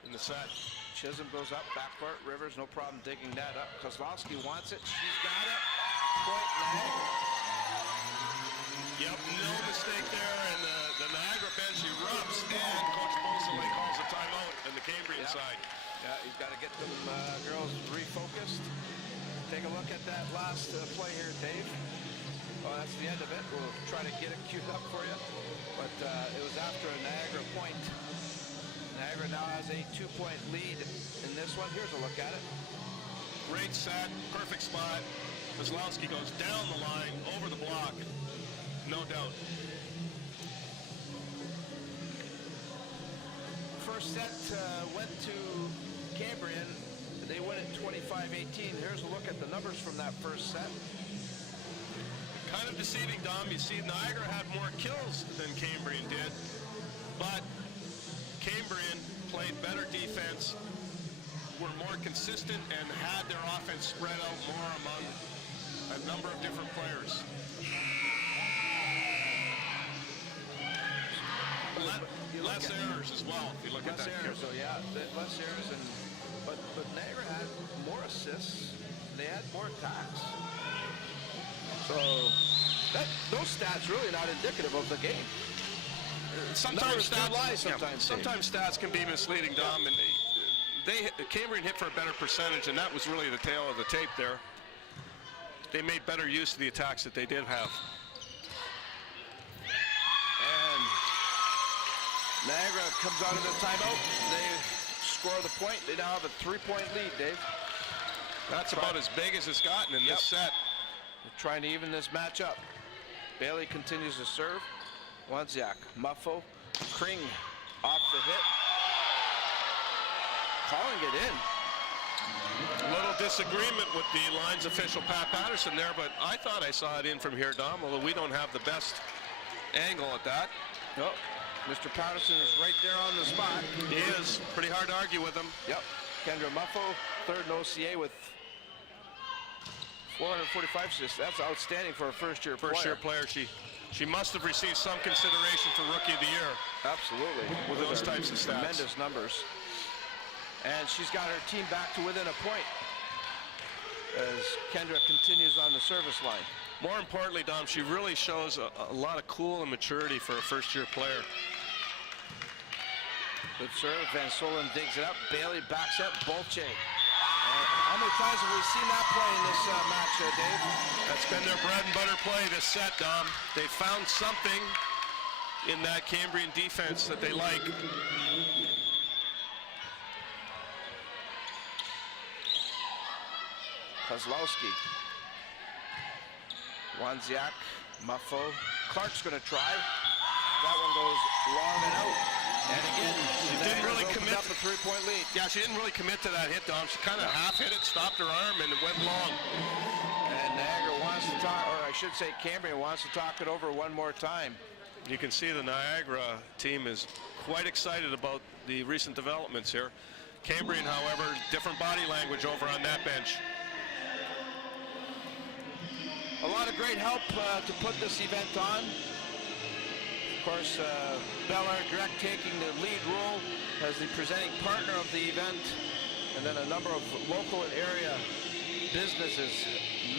in the set. Chisholm goes up, backcourt. Rivers, no problem digging that up. Kozlowski wants it. She's got it. Point Niagara. Yep, no mistake there, and the Niagara bench erupts, and Coach Beausoleil calls a timeout on the Cambrian side. Yeah, he's got to get them girls refocused. Take a look at that last play here, Dave. Well, that's the end of it. We'll try to get it queued up for you. But it was after a Niagara point. Niagara now has a 2-point lead in this one. Here's a look at it. Great set, perfect spot. Kozlowski goes down the line, over the block. No doubt. First set went to Cambrian. They win it 25-18. Here's a look at the numbers from that first set. Kind of deceiving, Dom. You see, Niagara had more kills than Cambrian did, but Cambrian played better defense, were more consistent, and had their offense spread out more among a number of different players. Less errors as well, if you look at that. Less errors, so yeah, less errors, but Niagara had more assists. They had more attacks. So those stats really not indicative of the game. Sometimes Sometimes stats can be misleading, Dom, and Cambrian hit for a better percentage, and that was really the tail of the tape there. They made better use of the attacks that they did have. And Niagara comes out of the timeout. They score the point. They now have a 3-point lead, Dave. That's about as big as it's gotten in this set. They're trying to even this match up. Bailey continues to serve. Wozniak, Muffo, Kring off the hit. Calling it in. A little disagreement with the lines official Pat Patterson there, but I thought I saw it in from here, Dom, although we don't have the best angle at that. Oh, Mr. Patterson is right there on the spot. He is. Pretty hard to argue with him. Yep. Kendra Muffo, third in OCA with 445 assists. That's outstanding for a first-year player. First-year player. She must have received some consideration for Rookie of the Year. Absolutely. With those types of stats. Tremendous numbers. And she's got her team back to within a point as Kendra continues on the service line. More importantly, Dom, she really shows a lot of cool and maturity for a first-year player. Good serve. Van Solen digs it up. Bailey backs up. Bolche. How many times have we seen that play in this match, Dave? That's been their bread and butter play this set, Dom. They found something in that Cambrian defense that they like. Kozlowski. Wozniak, Muffo. Clark's going to try. That one goes long and out. And again, she didn't really commit up a 3-point lead. Yeah, she didn't really commit to that hit, Dom. She kind of half hit it, stopped her arm, and it went long. And Niagara wants to talk, or I should say Cambrian wants to talk it over one more time. You can see the Niagara team is quite excited about the recent developments here. Cambrian, however, different body language over on that bench. A lot of great help to put this event on. Of course, belairdirect taking the lead role as the presenting partner of the event, and then a number of local and area businesses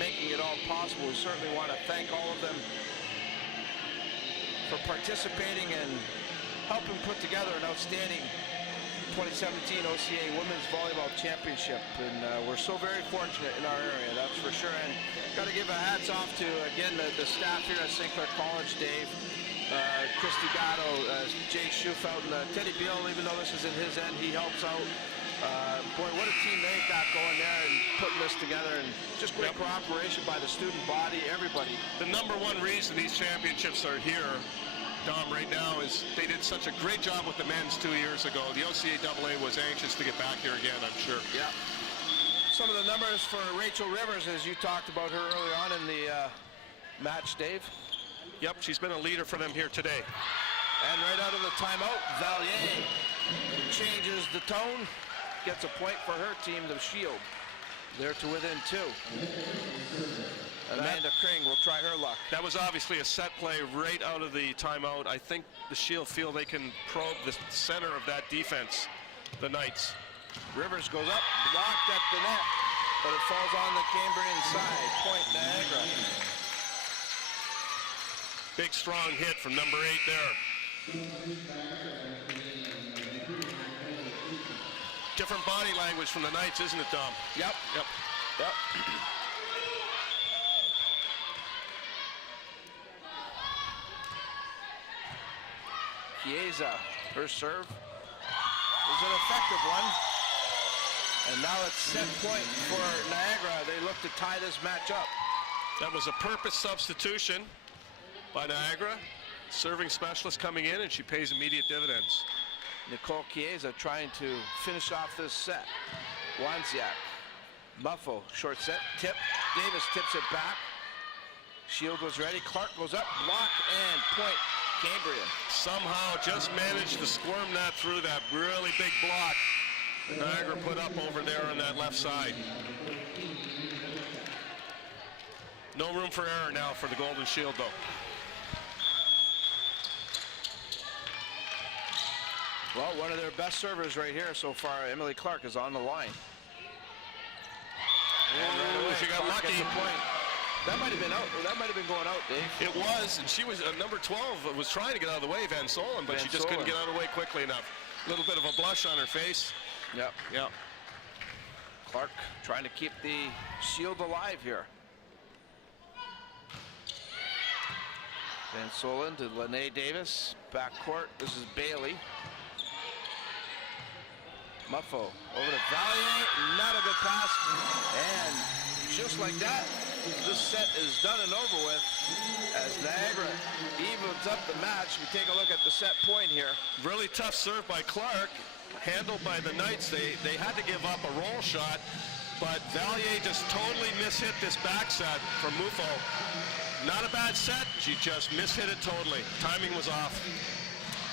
making it all possible. We certainly want to thank all of them for participating and helping put together an outstanding 2017 OCAA Women's Volleyball Championship, and we're so very fortunate in our area, that's for sure. And got to give a hats off to, again, the staff here at St. Clair College, Dave, Christy Gatto, Jay Schufelt, and Teddy Beal. Even though this is in his end, he helps out. Boy, what a team they've got going there and putting this together, and just great cooperation by the student body, everybody. The number one reason these championships are here, Dom, right now is they did such a great job with the men's 2 years ago. The OCAA was anxious to get back here again, I'm sure. Yeah. Some of the numbers for Rachel Rivers, as you talked about her early on in the match, Dave. Yep, she's been a leader for them here today. And right out of the timeout, Valier changes the tone, gets a point for her team, the Shield. They're to within 2. Amanda Kring will try her luck. That was obviously a set play right out of the timeout. I think the Shield feel they can probe the center of that defense, the Knights. Rivers goes up, blocked at the net, but it falls on the Cambrian side. Point Niagara. Big strong hit from number 8 there. Different body language from the Knights, isn't it, Dom? Yep. Chiesa, her serve is an effective one. And now it's set point for Niagara. They look to tie this match up. That was a purpose substitution by Niagara. Serving specialist coming in, and she pays immediate dividends. Nicole Chiesa trying to finish off this set. Wozniak, Muffo, short set, tip. Davis tips it back. Shield was ready. Clark goes up, block, and point Cambrian. Somehow just managed to squirm that through that really big block Niagara put up over there on that left side. No room for error now for the Golden Shield, though. Well, one of their best servers right here so far, Emily Clark, is on the line. And right away, she got Clark lucky. gets a point. That might have been out. That might have been going out, Dave. It was, and she was number 12 was trying to get out of the way, Van Solen, but she just couldn't get out of the way quickly enough. A little bit of a blush on her face. Yep. Yep. Clark trying to keep the shield alive here. Van Solen to Lene Davis, backcourt. This is Bailey. Muffo over to Valier, not a good pass. And just like that, this set is done and over with as Niagara evens up the match. We take a look at the set point here. Really tough serve by Clark, handled by the Knights. They had to give up a roll shot, but Valier just totally mishit this back set from Muffo. Not a bad set, she just mishit it totally. Timing was off.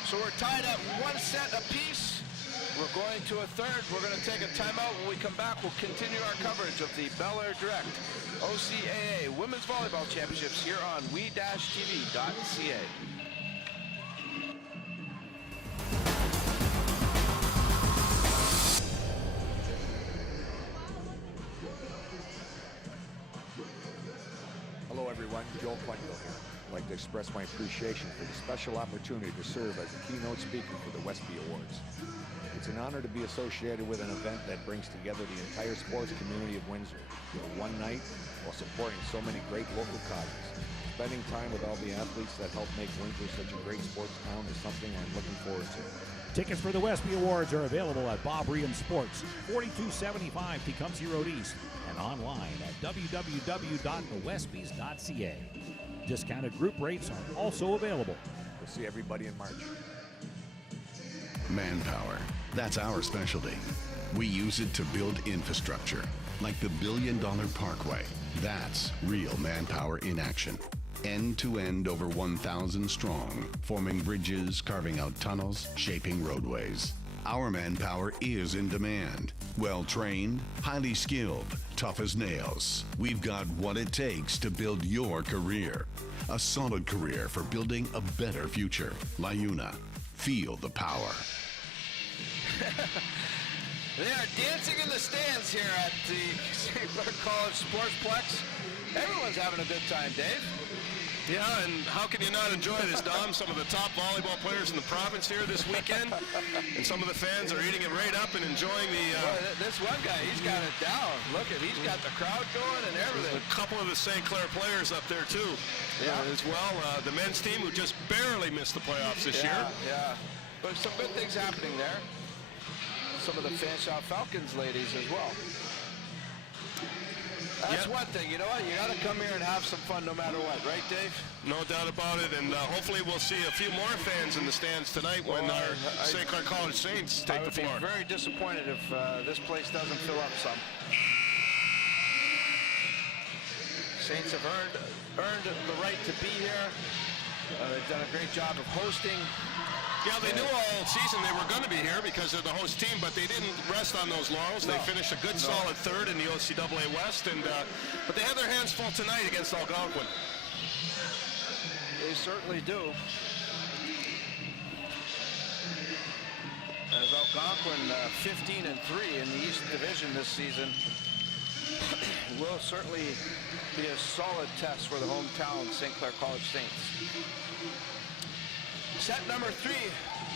So we're tied at 1 set apiece. We're going to a third. We're going to take a timeout. When we come back, we'll continue our coverage of the belairdirect OCAA Women's Volleyball Championships here on we-tv.ca. Hello everyone, Joel Quenville here. I'd like to express my appreciation for the special opportunity to serve as a keynote speaker for the Westby Awards. It's an honor to be associated with an event that brings together the entire sports community of Windsor for one night while supporting so many great local causes. Spending time with all the athletes that help make Windsor such a great sports town is something I'm looking forward to. Tickets for the Westby Awards are available at Bob Reham Sports, 4275 Tecumseh Road East, and online at www.thewestbys.ca. Discounted group rates are also available. We'll see everybody in March. Manpower. That's our specialty. We use it to build infrastructure, like the $1 billion Parkway. That's real manpower in action. End to end, over 1,000 strong, forming bridges, carving out tunnels, shaping roadways. Our manpower is in demand. Well trained, highly skilled, tough as nails. We've got what it takes to build your career. A solid career for building a better future. LiUNA. Feel the power. They are dancing in the stands here at the St. Clair College Sportsplex. Everyone's having a good time, Dave. Yeah, and how can you not enjoy this, Dom? Some of the top volleyball players in the province here this weekend, and some of the fans are eating it right up and enjoying the... Boy, this one guy, he's got it down. Look at, he's got the crowd going and everything. A couple of the St. Clair players up there, too. Yeah. As well, the men's team who just barely missed the playoffs this year. Yeah, but some good things happening there. Some of the Fanshawe Falcons ladies as well. That's one thing, you know what? You got to come here and have some fun no matter what, right, Dave? No doubt about it, and hopefully we'll see a few more fans in the stands tonight when our St. Clair College Saints take the floor. I would be very disappointed if this place doesn't fill up some. Saints have earned the right to be here. They've done a great job of hosting. Yeah, they knew all season they were going to be here because they're the host team, but they didn't rest on those laurels. They finished a good, solid third in the OCAA West, and but they have their hands full tonight against Algonquin. They certainly do. As Algonquin 15-3 in the East Division this season will certainly be a solid test for the hometown St. Clair College Saints. Set number 3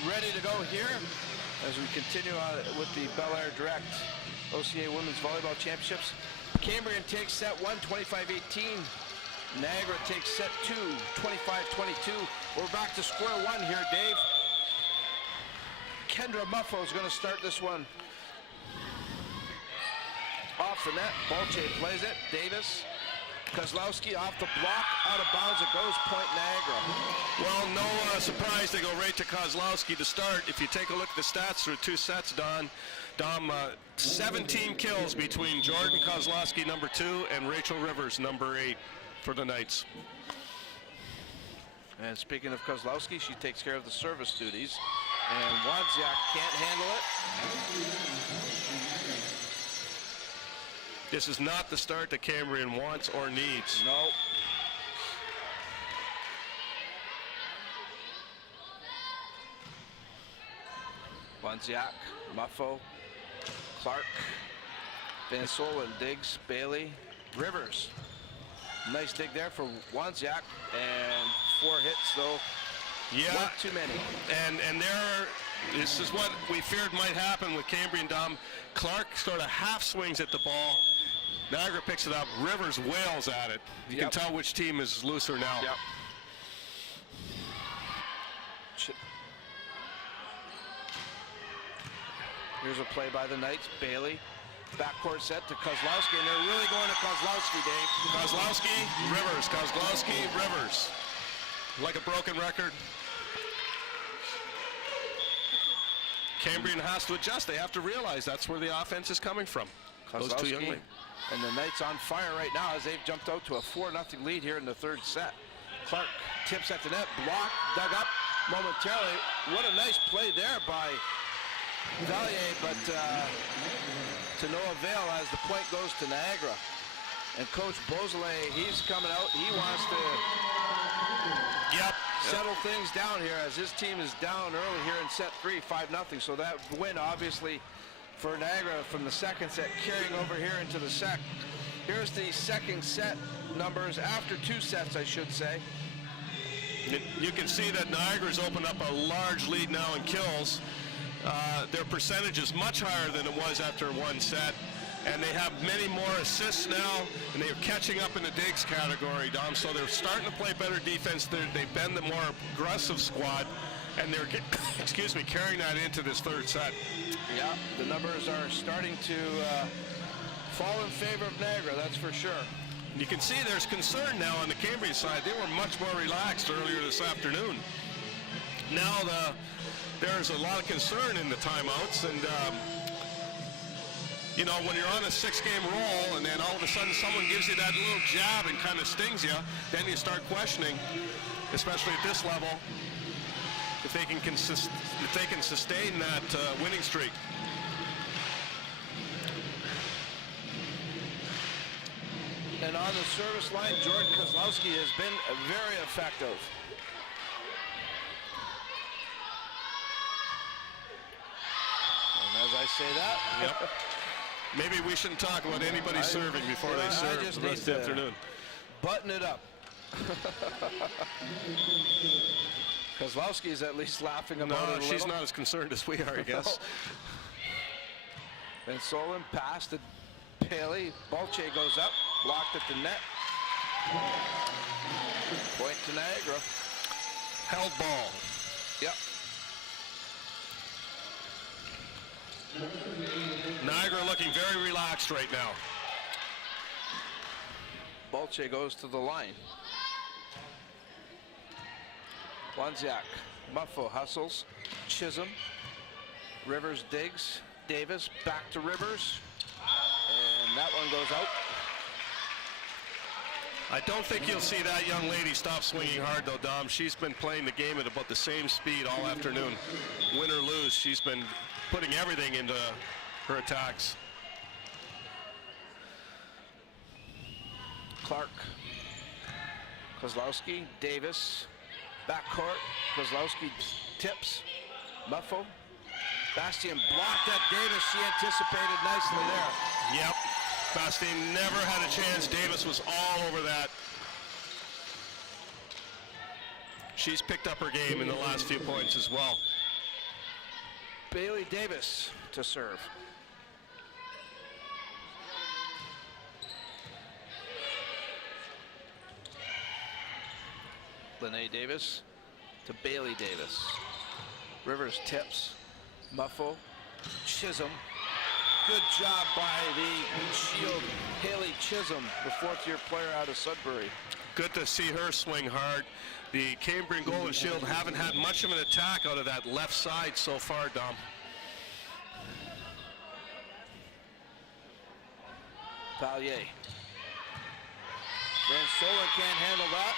ready to go here as we continue on with the belairdirect OCAA Women's Volleyball Championships. Cambrian takes set 1, 25-18. Niagara takes set 2, 25-22. We're back to square one here, Dave. Kendra Muffo is going to start this one off the net. Bolche plays it. Davis. Kozlowski off the block, out of bounds, it goes point Niagara. Well, no surprise they go right to Kozlowski to start. If you take a look at the stats through 2 sets, Dom, 17 kills between Jordan Kozlowski, number 2, and Rachel Rivers, number 8, for the Knights. And speaking of Kozlowski, she takes care of the service duties. And Wozniak can't handle it. This is not the start that Cambrian wants or needs. No. Wozniak, Muffo, Clark, Van Solen, Diggs, Bailey, Rivers. Nice dig there for Wozniak, and 4 hits though. Yeah, one too many. And this is what we feared might happen with Cambrian, Dom. Clark sort of half swings at the ball. Niagara picks it up. Rivers wails at it. You can tell which team is looser now. Yep. Here's a play by the Knights. Bailey, backcourt set to Kozlowski, and they're really going to Kozlowski, Dave. Kozlowski, Rivers, Kozlowski, Rivers. Like a broken record. Cambrian has to adjust. They have to realize that's where the offense is coming from. Those two young men. And the Knights on fire right now as they've jumped out to a 4-0 lead here in the 3rd set. Clark tips at the net, blocked, dug up momentarily. What a nice play there by Valier, but to no avail as the point goes to Niagara. And Coach Beausoleil, he's coming out. He wants to settle things down here as his team is down early here in set 3, 5-0. So that win, obviously, for Niagara from the 2nd set carrying over here into the second. Here's the 2nd set numbers after 2 sets, I should say. You can see that Niagara's opened up a large lead now in kills. Their percentage is much higher than it was after 1 set, and they have many more assists now, and they're catching up in the digs category, Dom. So they're starting to play better defense. They've been the more aggressive squad, and they're carrying that into this 3rd set. Yeah, the numbers are starting to fall in favor of Niagara, that's for sure. You can see there's concern now on the Cambrian side. They were much more relaxed earlier this afternoon. Now there's a lot of concern in the timeouts, and you know, when you're on a 6-game roll and then all of a sudden someone gives you that little jab and kind of stings you, then you start questioning, especially at this level, if they can sustain that winning streak. And on the service line, Jordan Kozlowski has been very effective. And as I say that, maybe we shouldn't talk about anybody serving before they serve the rest of the afternoon. Button it up. Kozlowski is at least laughing about it a little. She's not as concerned as we are, I guess. Then Solon passed to Paley. Balche goes up, blocked at the net. Point to Niagara. Held ball. Yep. Niagara looking very relaxed right now. Balche goes to the line. Wozniak, Muffo hustles, Chisholm, Rivers digs, Davis back to Rivers, and that one goes out. I don't think you'll see that young lady stop swinging hard though, Dom. She's been playing the game at about the same speed all afternoon. Win or lose, she's been putting everything into her attacks. Clark, Kozlowski, Davis, backcourt, Kozlowski tips, Muffo, Bastien blocked at Davis, she anticipated nicely there. Yep, Bastien never had a chance, Davis was all over that. She's picked up her game in the last few points as well. Bailey Davis to serve. Lene Davis to Bailey Davis. Rivers tips. Muffo. Chisholm. Good job by the Shield, Haley Chisholm, the 4th-year player out of Sudbury. Good to see her swing hard. The Cambrian Golden Shield haven't had much of an attack out of that left side so far, Dom. Valier. Van Solen can't handle that.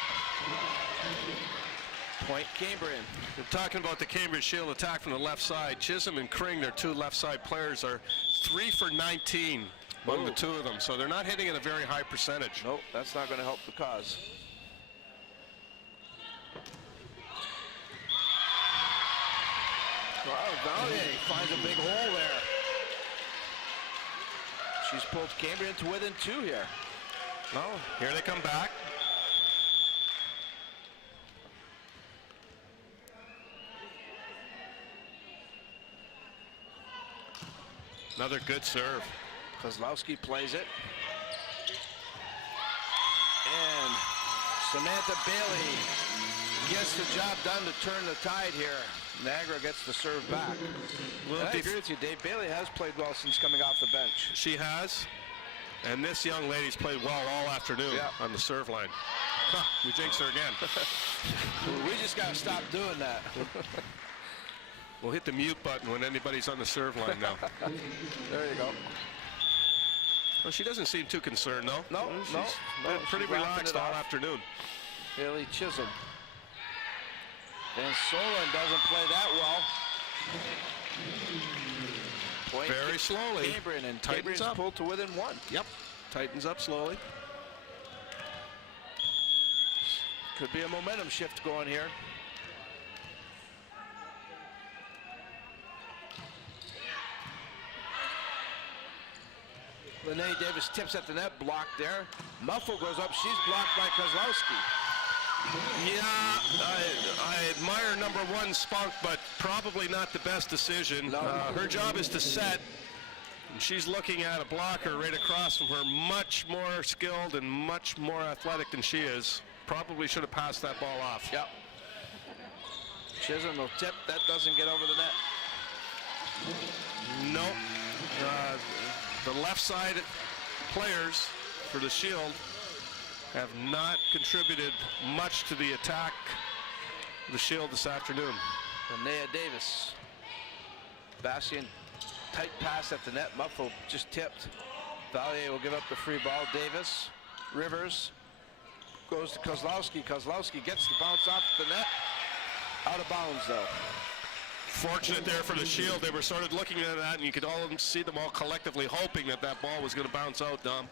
Point Cambrian. We're talking about the Cambrian Shield attack from the left side. Chisholm and Kring, their 2 left side players, are 3 for 19 among the 2 of them. So they're not hitting at a very high percentage. Nope, that's not going to help the cause. Wow, Valier finds a big hole there. She's pulled Cambrian to within 2 here. No, here they come back. Another good serve. Kozlowski plays it. And Samantha Bailey gets the job done to turn the tide here. Niagara gets the serve back. Well, I agree with you, Dave. Bailey has played well since coming off the bench. She has. And this young lady's played well all afternoon on the serve line. Huh, we jinxed her again. We just got to stop doing that. We'll hit the mute button when anybody's on the serve line now. There you go. Well, she doesn't seem too concerned, though. No, She's no. been pretty She's wrapping relaxed it all up. afternoon. Haley Chisholm. Van Solen doesn't play that well. Point Very slowly. Cambrian, and Tightens Cambrian's up. pulled to within one. Yep. Tightens up slowly. Could be a momentum shift going here. Lene Davis tips at the net, blocked there. Muffle goes up, she's blocked by Kozlowski. Yeah, I admire number one Spunk, but probably not the best decision. No. Her job is to set, and she's looking at a blocker right across from her, much more skilled and much more athletic than she is. Probably should have passed that ball off. Yep. Chisholm will tip, that doesn't get over the net. Nope. The left side players for the Shield have not contributed much to the attack of the Shield this afternoon. Linnea Davis. Bastian, tight pass at the net. Muffle just tipped. Valier will give up the free ball. Davis, Rivers, goes to Kozlowski. Kozlowski gets the bounce off the net. Out of bounds, though. Fortunate there for the Shield. They were sort of looking at that, and you could all see them all collectively hoping that that ball was going to bounce out, Dom.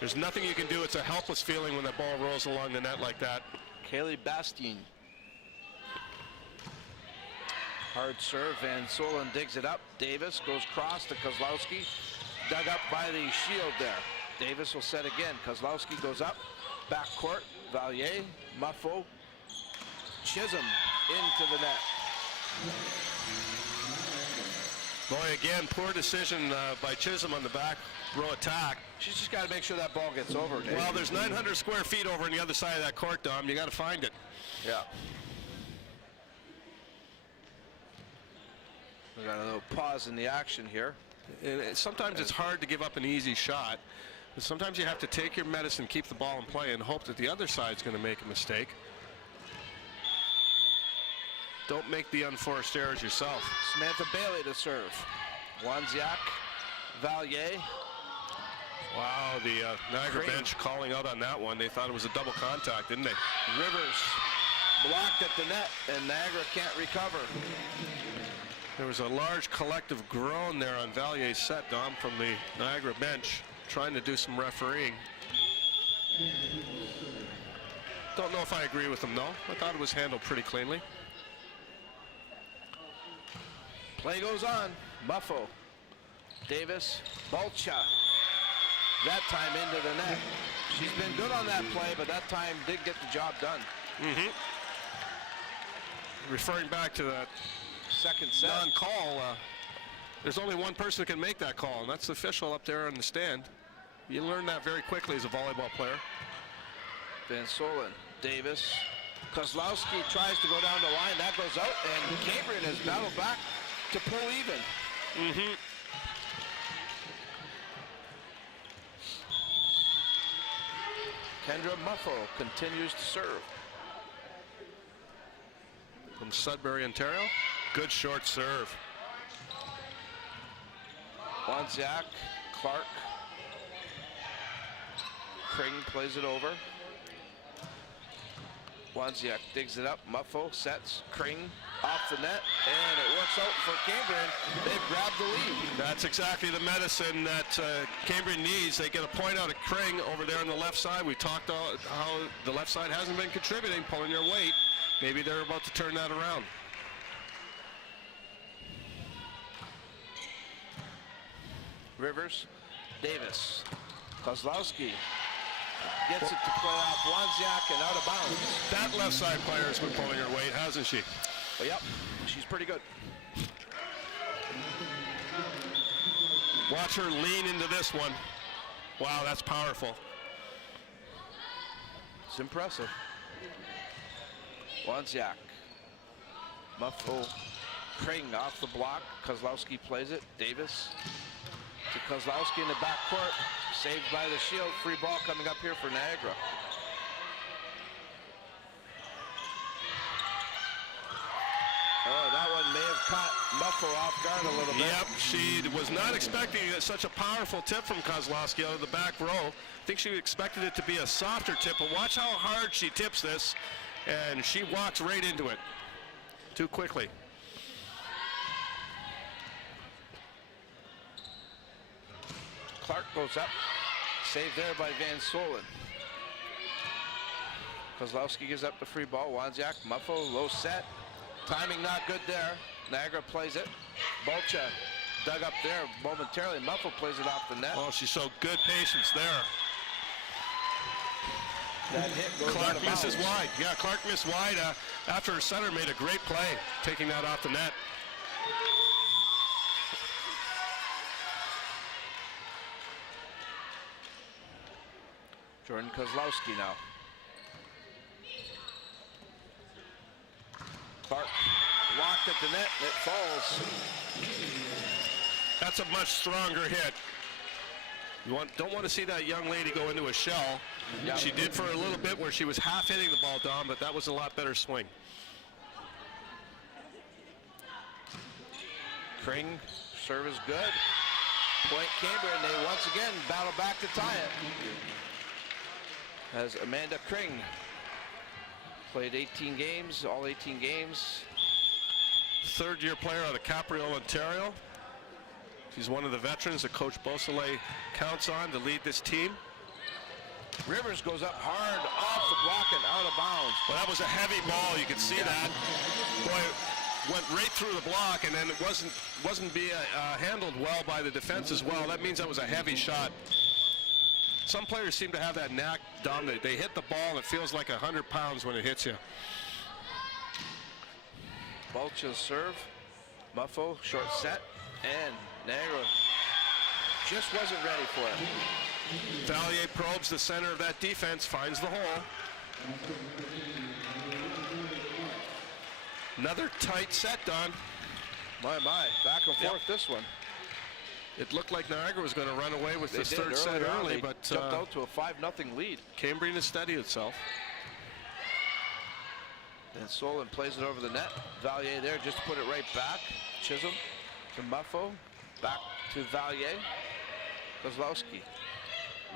There's nothing you can do. It's a helpless feeling when that ball rolls along the net like that. Kaylee Bastien. Hard serve, Van Solen digs it up. Davis goes cross to Kozlowski. Dug up by the Shield there. Davis will set again. Kozlowski goes up. Back court. Valier, Muffo, Chisholm into the net. Boy, again, poor decision by Chisholm on the back row attack. She's just got to make sure that ball gets over, Dave. Well, there's 900 square feet over on the other side of that court, Dom. You got to find it. Yeah. We got a little pause in the action here. And sometimes it's hard to give up an easy shot. But sometimes you have to take your medicine, keep the ball in play, and hope that the other side's going to make a mistake. Don't make the unforced errors yourself. Samantha Bailey to serve. Wanziak, Valier. Wow, the Niagara Crane. bench calling out on that one. They thought it was a double contact, didn't they? Rivers blocked at the net, and Niagara can't recover. There was a large collective groan there on Valier's set, Dom, from the Niagara bench, trying to do some refereeing. Don't know if I agree with them, though. I thought it was handled pretty cleanly. Play goes on. Buffo, Davis, Bolcha. That time into the net. She's been good on that play, but that time did get the job done. Referring back to that Second set. non-call, there's only one person who can make that call, and that's the official up there on the stand. You learn that very quickly as a volleyball player. Van Solen, Davis. Kozlowski tries to go down the line. That goes out, and Cambrian has battled back to pull even. Kendra Muffo continues to serve. From Sudbury, Ontario. Good short serve. Wanziak, Clark. Kring plays it over. Wanziak digs it up. Muffo sets. Kring off the net, and it works out for Cambrian. They've grabbed the lead. That's exactly the medicine that Cambrian needs. They get a point out of Kring over there on the left side. We talked about how the left side hasn't been contributing, pulling their weight. Maybe they're about to turn that around. Rivers Davis. Kozlowski gets it to play off Wozniak and out of bounds. That left side player has been pulling her weight, hasn't she? But yep, she's pretty good. Watch her lean into this one. Wow, that's powerful. It's impressive. Wozniak. Muffo. Kring off the block. Kozlowski plays it. Davis to Kozlowski in the backcourt. Saved by the shield. Free ball coming up here for Niagara. Oh, that one may have caught Muffo off guard a little bit. Yep, she was not expecting such a powerful tip from Kozlowski out of the back row. I think she expected it to be a softer tip, but watch how hard she tips this, and she walks right into it too quickly. Clark goes up. Saved there by Van Solen. Kozlowski gives up the free ball. Wozniak, Muffo, low set. Timing not good there. Niagara plays it. Bolcha dug up there momentarily. Muffo plays it off the net. Oh, she showed good patience there. That hit goes out Clark of misses bounds. wide. Yeah, Clark missed wide after her center made a great play, taking that off the net. Jordan Kozlowski now. Clark blocked at the net, and it falls. That's a much stronger hit. You don't want to see that young lady go into a shell. Yep. She did for a little bit where she was half hitting the ball, Dom, but that was a lot better swing. Kring, serve is good. Point Cambrian, they once again battle back to tie it. As Amanda Kring played 18 games, all 18 games. Third-year player out of Cambrian, Ontario. She's one of the veterans that Coach Beausoleil counts on to lead this team. Rivers goes up hard off the block and out of bounds. Well, that was a heavy ball. You could see that. Boy, it went right through the block, and then it wasn't being handled well by the defense as well. That means that was a heavy shot. Some players seem to have that knack, Dom. They hit the ball, and it feels like 100 pounds when it hits you. Bolcha's serve. Muffo, short set, and Niagara just wasn't ready for it. Valier probes the center of that defense, finds the hole. Another tight set, Don. My, back and forth this one. It looked like Niagara was going to run away with this third set early, but jumped out to a 5-0 lead. Cambrian has steadied itself. And Solon plays it over the net. Valier there just to put it right back. Chisholm to Muffo. Back to Valier. Kozlowski.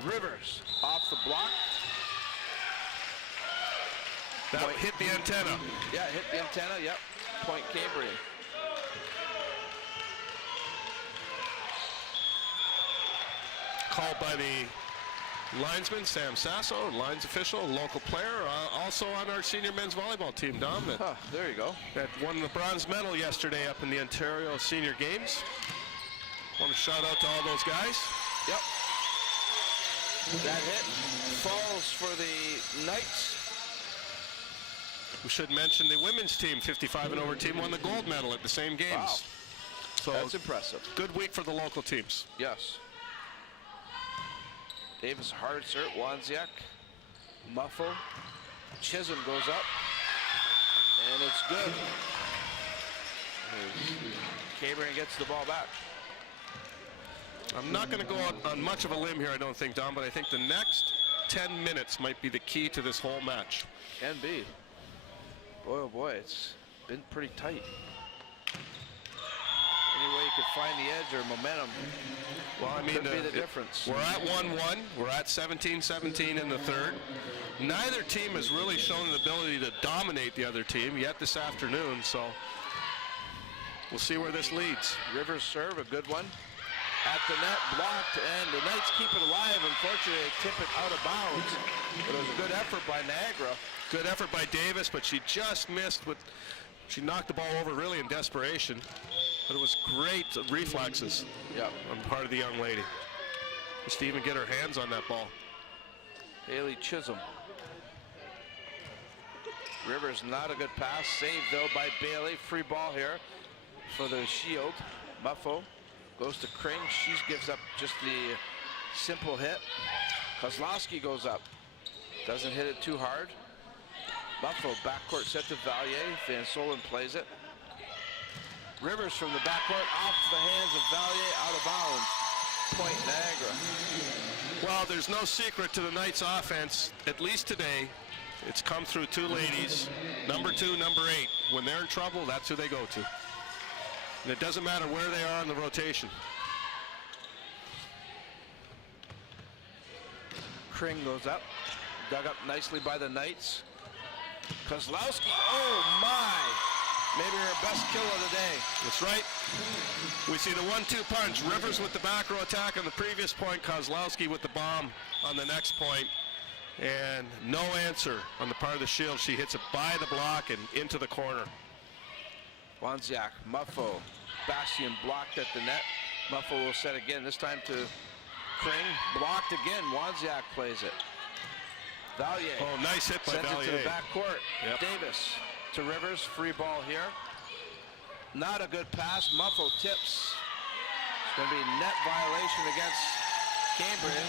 Rivers off the block. That hit the antenna. Yeah, hit the antenna, yep. Point Cambrian. Called by the linesman, Sam Sasso, lines official, local player, also on our senior men's volleyball team, Dom. There you go. That won the bronze medal yesterday up in the Ontario Senior Games. Want to shout out to all those guys. Yep. That hit falls for the Knights. We should mention the women's team, 55 and over team, won the gold medal at the same games. Wow. So that's impressive. Good week for the local teams. Yes. Davis hard cert, Wozniak, Muffo, Chisholm goes up, and it's good. Cambrian gets the ball back. I'm not going to go out on much of a limb here, I don't think, Don, but I think the next 10 minutes might be the key to this whole match. Can be. Boy, oh boy, it's been pretty tight. Any way you could find the edge or momentum, well, I mean, could be the difference. We're at 1-1. We're at 17-17 in the third. Neither team has really shown the ability to dominate the other team yet this afternoon, so we'll see where this leads. Rivers serve, a good one. At the net, blocked, and the Knights keep it alive. Unfortunately, they tip it out of bounds. But it was a good effort by Niagara. Good effort by Davis, but she just missed with, she knocked the ball over really in desperation. But it was great reflexes on part of the young lady. just to even get her hands on that ball. Haley Chisholm. Rivers, not a good pass. Saved, though, by Bailey. Free ball here for the Shield. Muffo goes to Kring. She gives up just the simple hit. Kozlowski goes up. Doesn't hit it too hard. Muffo, backcourt set to Valier. Van Solen plays it. Rivers from the backcourt, off the hands of Valier, out of bounds. Point Niagara. Well, there's no secret to the Knights' offense, at least today. It's come through two ladies, number 2, number 8. When they're in trouble, that's who they go to. And it doesn't matter where they are in the rotation. Kring goes up, dug up nicely by the Knights. Kozlowski, oh my! Maybe her best kill of the day. That's right. We see the 1-2 punch. Rivers with the back row attack on the previous point. Kozlowski with the bomb on the next point. And no answer on the part of the Shield. She hits it by the block and into the corner. Wozniak, Muffo, Bastian blocked at the net. Muffo will set again, this time to Kring. Blocked again, Wozniak plays it. Valier. Oh, nice hit by Sends Valier. it to the backcourt. Yep. Davis to Rivers, free ball here. Not a good pass, Muffo tips. It's going to be net violation against Cambrian.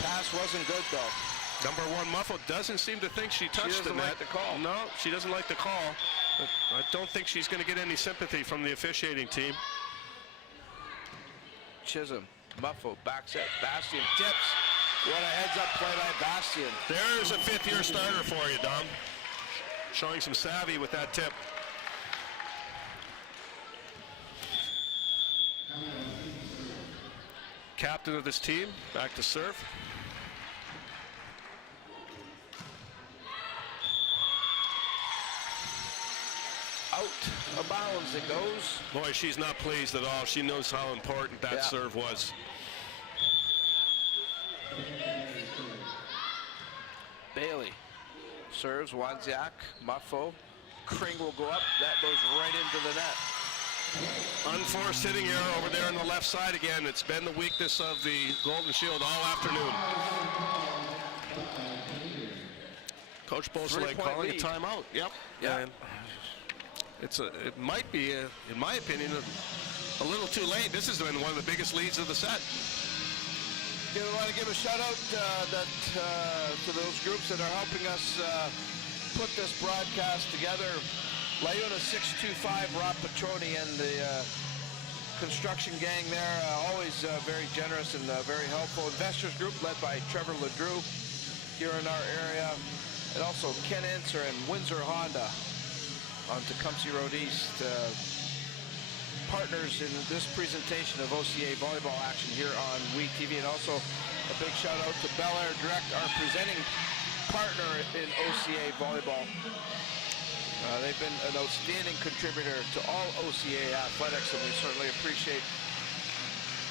Pass wasn't good though. Number 1 Muffo doesn't seem to think she touched the net. She doesn't like the call. No, she doesn't like the call. I don't think she's going to get any sympathy from the officiating team. Chisholm, Muffo backs it. Bastian tips. What a heads-up play by Bastian. There's a 5th-year starter for you, Dom. Showing some savvy with that tip. Captain of this team, back to serve. Out of bounds it goes. Boy, she's not pleased at all. She knows how important that serve was. Bailey serves, Wozniak, Muffo. Kring will go up. That goes right into the net. Unforced hitting error over there on the left side again. It's been the weakness of the Golden Shield all afternoon. Coach Beausoleil calling a timeout. Yep. Yeah. And it might be, in my opinion, a little too late. This has been one of the biggest leads of the set. I want to give a shout out to those groups that are helping us put this broadcast together. Layuna 625, Rob Petroni, and the construction gang there, always very generous and very helpful. Investors group led by Trevor LeDrew here in our area, and also Ken Enser and Windsor Honda on Tecumseh Road East. Partners in this presentation of OCAA volleyball action here on WE TV, and also a big shout out to belairdirect, our presenting partner in OCAA volleyball. They've been an outstanding contributor to all OCAA athletics, and we certainly appreciate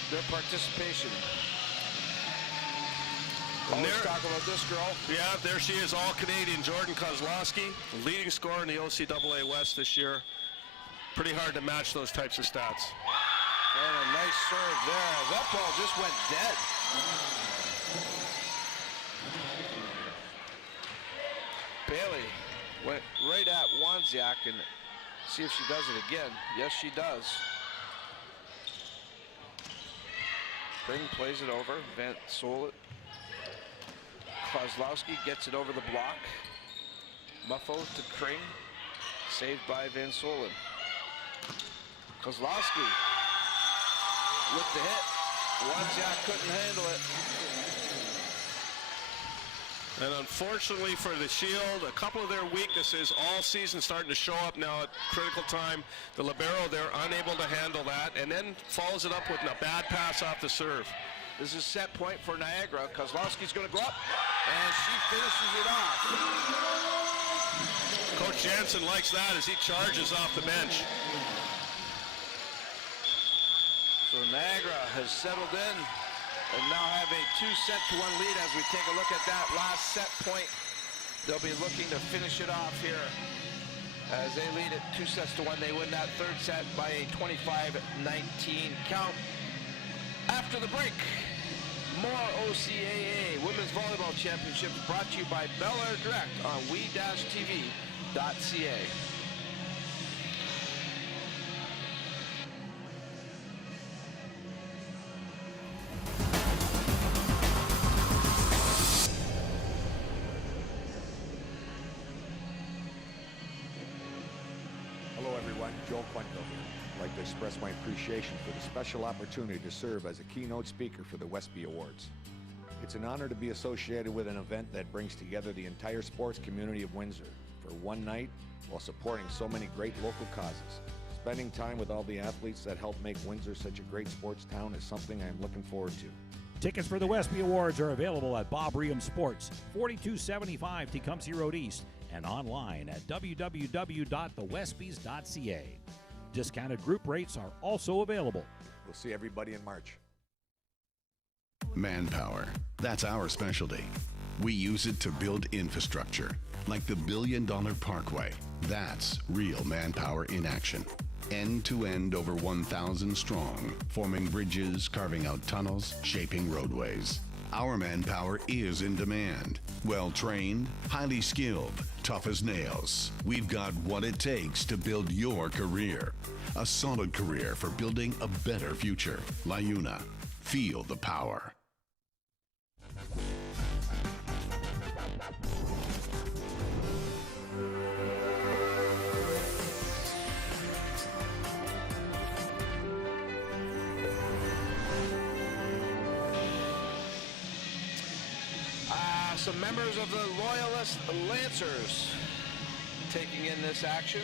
their participation. Let's talk about this girl. Yeah, there she is, all Canadian, Jordan Kozlowski, leading scorer in the OCAA West this year. Pretty hard to match those types of stats. And a nice serve there. That ball just went dead. Bailey went right at Wozniak, and see if she does it again. Yes, she does. Kring plays it over. Van Solen. Kozlowski gets it over the block. Muffo to Kring. Saved by Van Solen. Kozlowski with the hit. Wozniak couldn't handle it. And unfortunately for the Shield, a couple of their weaknesses all season starting to show up now at critical time. The libero, they're unable to handle that, and then follows it up with a bad pass off the serve. This is set point for Niagara. Kozlowski's going to go up, and she finishes it off. Coach Jansen likes that as he charges off the bench. So Niagara has settled in and now have a 2-1 lead as we take a look at that last set point. They'll be looking to finish it off here as they lead it 2-1. They win that third set by a 25-19 count. After the break, More OCAA Women's Volleyball Championships brought to you by belairdirect on we-tv.ca. Hello everyone, Joel Quenville here. I'd like to express my appreciation for the special opportunity to serve as a keynote speaker for the Westby Awards. It's an honor to be associated with an event that brings together the entire sports community of Windsor for one night while supporting so many great local causes. Spending time with all the athletes that help make Windsor such a great sports town is something I am looking forward to. Tickets for the Westby Awards are available at Bob Riem Sports, 4275 Tecumseh Road East, and online at www.thewestbys.ca. Discounted group rates are also available. We'll see everybody in March. Manpower. That's our specialty. We use it to build infrastructure, like the $1 billion Parkway. That's real manpower in action. End to end, over 1,000 strong, forming bridges, carving out tunnels, shaping roadways. Our manpower is in demand. Well-trained, highly skilled, tough as nails. We've got what it takes to build your career. A solid career for building a better future. LiUNA. Feel the power. Some members of the Loyalist Lancers taking in this action.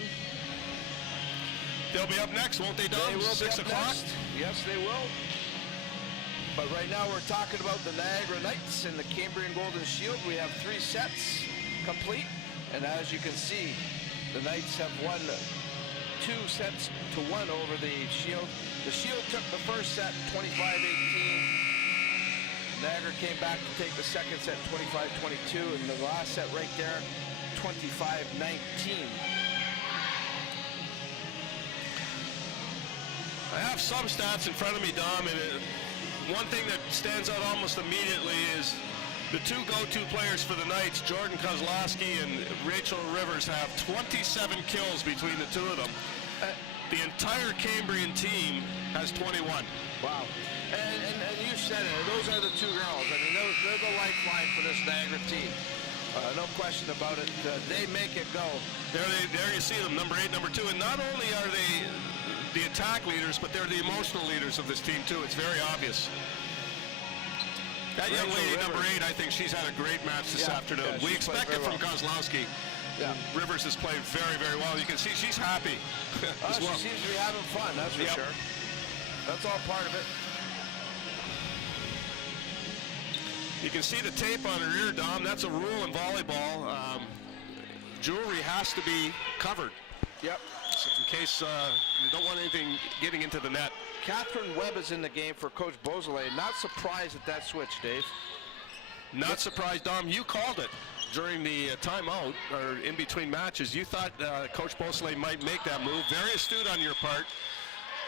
They'll be up next, won't they, Dom? They will 6 be up o'clock? next. Yes, they will. But right now we're talking about the Niagara Knights and the Cambrian Golden Shield. We have 3 sets complete, and as you can see, the Knights have won 2 sets to 1 over the Shield. The Shield took the first set 25-18. Niagara came back to take the second set 25-22, and the last set right there 25-19. I have some stats in front of me, Dom, and one thing that stands out almost immediately is the 2 go-to players for the Knights, Jordan Kozlowski and Rachel Rivers, have 27 kills between the 2 of them. The entire Cambrian team has 21. Wow. And you said it, those are the 2 girls. I mean, they're the lifeline for this Niagara team. No question about it. They make it go. There you see them, number 8, number 2. And not only are they the attack leaders, but they're the emotional leaders of this team, too. It's very obvious. That young lady, number 8, I think she's had a great match this afternoon. Yeah, we expect it from Kozlowski. Yeah. Rivers has played very, very well. You can see she's happy as well. She seems to be having fun, that's for sure. That's all part of it. You can see the tape on her ear, Dom. That's a rule in volleyball. Jewelry has to be covered. Yep. So in case you don't want anything getting into the net. Catherine Webb is in the game for Coach Beausoleil. Not surprised at that switch, Dave. Not surprised, Dom. You called it during the timeout, or in between matches. You thought Coach Beausoleil might make that move. Very astute on your part.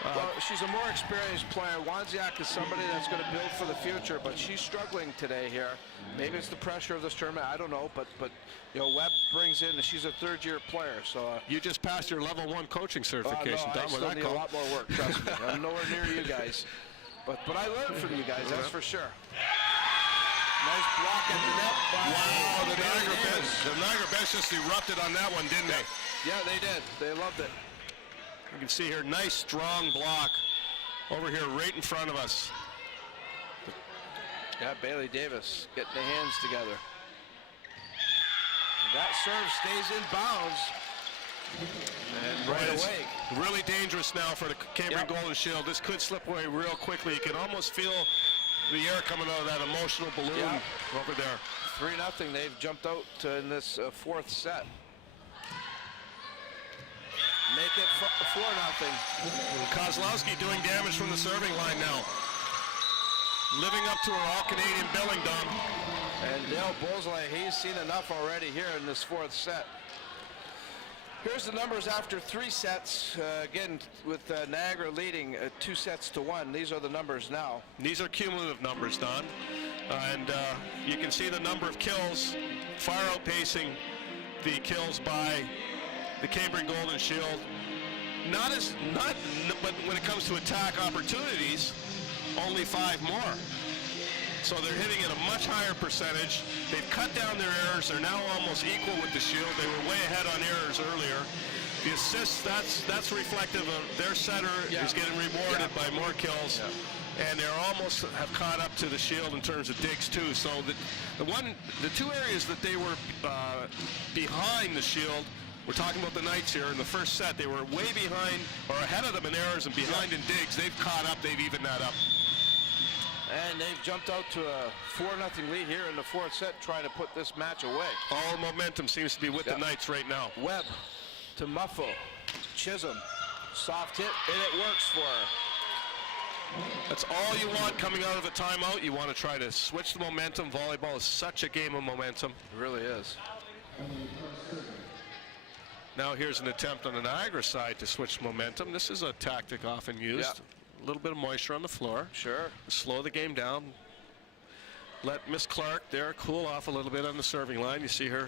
Well, she's a more experienced player. Wozniak is somebody that's going to build for the future, but she's struggling today here. Maybe it's the pressure of this tournament. I don't know, but you know, Webb brings in. She's a 3rd-year player, so. You just passed your level 1 coaching certification. No, I still need a lot more work. Trust me. I'm nowhere near you guys, but I learned from you guys. That's for sure. Nice block at the net. Wow, the Niagara bench just erupted on that one, didn't they? Yeah, they did. They loved it. You can see here, nice strong block over here right in front of us. Yeah, Bailey Davis getting the hands together. That serve stays in bounds. And right away. Really dangerous now for the Cambrian Golden Shield. This could slip away real quickly. You can almost feel the air coming out of that emotional balloon over there. 3-0. They've jumped out in this 4th set. Make it 4-0. Kozlowski doing damage from the serving line now. Living up to her all-Canadian billing, Dom. And Dale Beausoleil, he's seen enough already here in this 4th set. Here's the numbers after 3 sets. Again, with Niagara leading 2-1. These are the numbers now. These are cumulative numbers, Don. And you can see the number of kills far outpacing the kills by the Cambrian Golden Shield. But when it comes to attack opportunities, only 5 more. So they're hitting at a much higher percentage. They've cut down their errors. They're now almost equal with the Shield. They were way ahead on errors earlier. The assists, that's reflective of their setter is getting rewarded by more kills. Yeah. And they're almost have caught up to the Shield in terms of digs too. So the 2 areas that they were behind the Shield, we're talking about the Knights here. In the first set, they were way behind or ahead of them in errors and behind in digs. They've caught up. They've evened that up. And they've jumped out to a 4-0 lead here in the 4th set, trying to put this match away. All momentum seems to be with the Knights right now. Webb to Muffo. Chisholm. Soft hit, and it works for her. That's all you want coming out of a timeout. You want to try to switch the momentum. Volleyball is such a game of momentum. It really is. Now here's an attempt on the Niagara side to switch momentum. This is a tactic often used. Yeah. A little bit of moisture on the floor. Sure. Slow the game down. Let Miss Clark there cool off a little bit on the serving line. You see her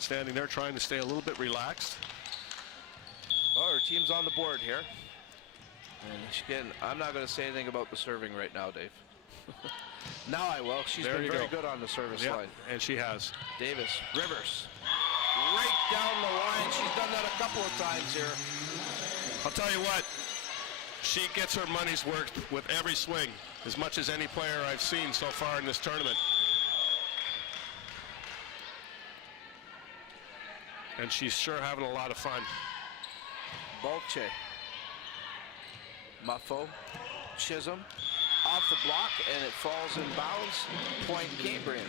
standing there trying to stay a little bit relaxed. Oh, her team's on the board here. And again, I'm not going to say anything about the serving right now, Dave. Now I will. She's been very good on the service line. And she has. Davis, Rivers. Right down the line. She's done that a couple of times here. I'll tell you what. She gets her money's worth with every swing, as much as any player I've seen so far in this tournament. And she's sure having a lot of fun. Bolche. Muffo. Chisholm. Off the block, and it falls in bounds. Point Cambrian.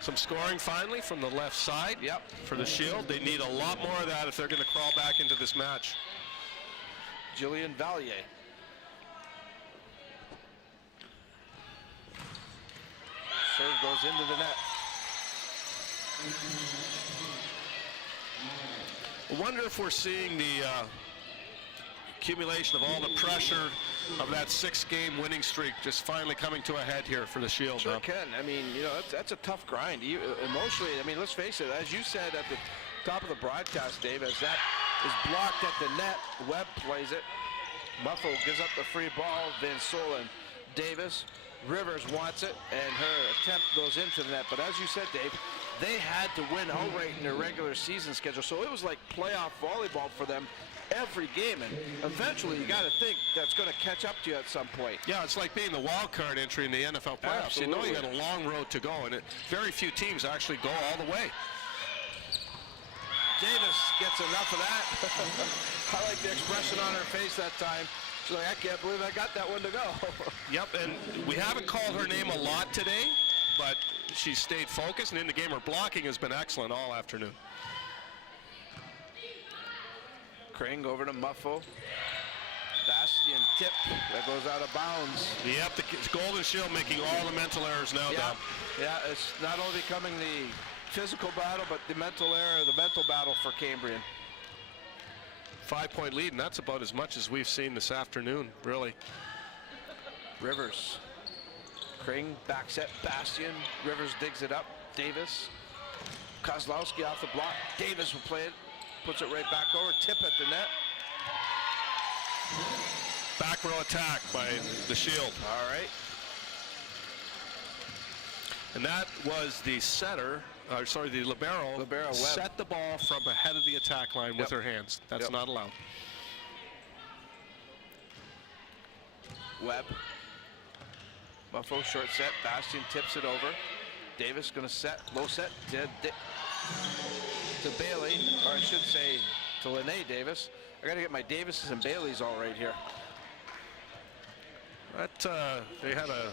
Some scoring finally from the left side. Yep. For the Shield. They need a lot more of that if they're going to crawl back into this match. Jillian Valier. Serve goes into the net. I wonder if we're seeing the accumulation of all the pressure of that 6-game winning streak just finally coming to a head here for the Shield. Sure can. I mean, you know, that's a tough grind. Emotionally, I mean, let's face it, as you said at the top of the broadcast, Dave, as that is blocked at the net, Webb plays it. Muffo gives up the free ball. Van Solen, Davis, Rivers wants it, and her attempt goes into the net. But as you said, Dave, they had to win outright in their regular season schedule, so it was like playoff volleyball for them every game, and eventually you got to think that's going to catch up to you at some point. Yeah, it's like being the wild card entry in the NFL playoffs. Absolutely. You know you got a long road to go, and very few teams actually go all the way. Davis gets enough of that. I like the expression on her face that time. She's like, I can't believe I got that one to go. Yep, and we haven't called her name a lot today, but she's stayed focused, and in the game her blocking has been excellent all afternoon. Kring over to Muffo. Bastian tip that goes out of bounds. Yep, the Golden Shield making all the mental errors now, Dom. Yeah, it's not only becoming the physical battle, but the mental error, the mental battle for Cambrian. 5-point lead, and that's about as much as we've seen this afternoon, really. Rivers. Kring, back set, Bastian. Rivers digs it up. Davis. Kozlowski off the block. Davis will play it. Puts it right back over. Tip at the net. Back row attack by the Shield. All right. And that was the setter, the libero Webb. set the ball from ahead of the attack line with her hands. That's not allowed. Webb. Muffo short set. Bastian tips it over. Davis going to set, low set to Bailey, or I should say to Lene Davis. I got to get my Davises and Baileys all right here. They had a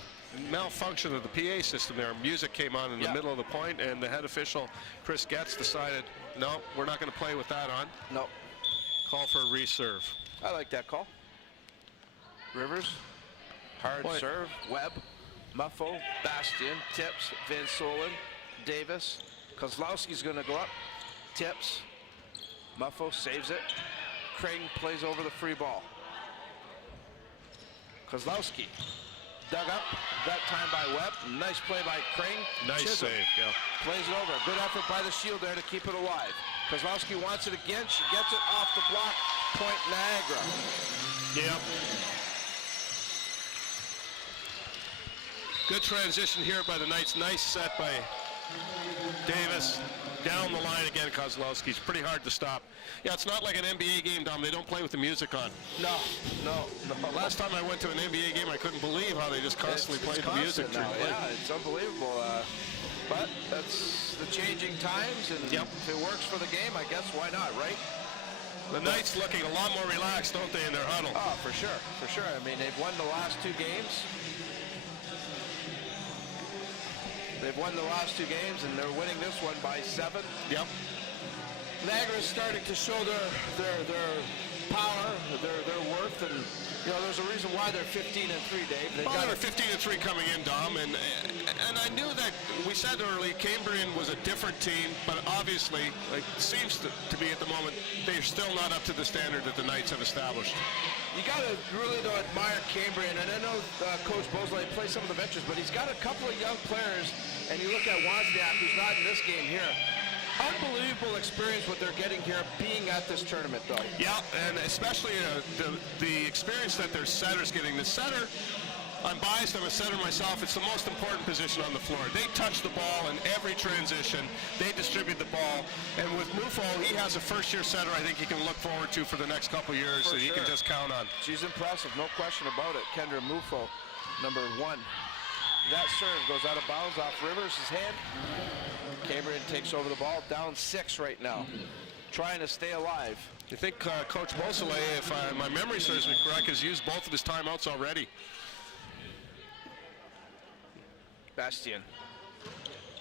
malfunction of the PA system there. Music came on in the middle of the point, and the head official, Chris Getz, decided, no, we're not going to play with that on. No. Call for a reserve. I like that call. Rivers, hard serve, Webb, Muffo, Bastian, tips, Van Solen, Davis. Kozlowski's going to go up, tips. Muffo saves it. Kring plays over the free ball. Kozlowski dug up, that time by Webb. Nice play by Kring. Nice Chisholm save, yeah. plays it over. Good effort by the Shield there to keep it alive. Kozlowski wants it again. She gets it off the block. Point Niagara. Yep. Good transition here by the Knights. Nice set by Davis. Down the line again, Kozlowski's pretty hard to stop. Yeah, it's not like an NBA game, Dom. They don't play with the music on. No. Last time I went to an NBA game, I couldn't believe how they just constantly played the music. Now. Yeah, it's unbelievable. But that's the changing times, and if it works for the game, I guess why not, right? The Knights looking a lot more relaxed, don't they, in their huddle? Oh, for sure. I mean, they've won the last 2 games. They've won the last 2 games, and they're winning this one by 7. Yep. Niagara's starting to show their power, their worth, and you know there's a reason why they're 15-3, Dave. They're 15-3 coming in, Dom, and I knew that we said early Cambrian was a different team, but obviously, like seems to be at the moment, they're still not up to the standard that the Knights have established. You got to really admire Cambrian, and I know Coach Bosley plays some of the veterans, but he's got a couple of young players, and you look at Wozniak, who's not in this game here. Unbelievable experience what they're getting here being at this tournament, though. Yeah, and especially the experience that their setter's getting. The setter, I'm biased, I'm a setter myself, it's the most important position on the floor. They touch the ball in every transition, they distribute the ball, and with Mufo, he has a first-year setter I think he can look forward to for the next couple years that he can just count on. She's impressive, no question about it. Kendra Mufo, number 1. That serve goes out of bounds off Rivers' hand. Cambrian takes over the ball, down 6 right now, trying to stay alive. You think Coach Beausoleil, if my memory serves me correct, has used both of his timeouts already? Bastien,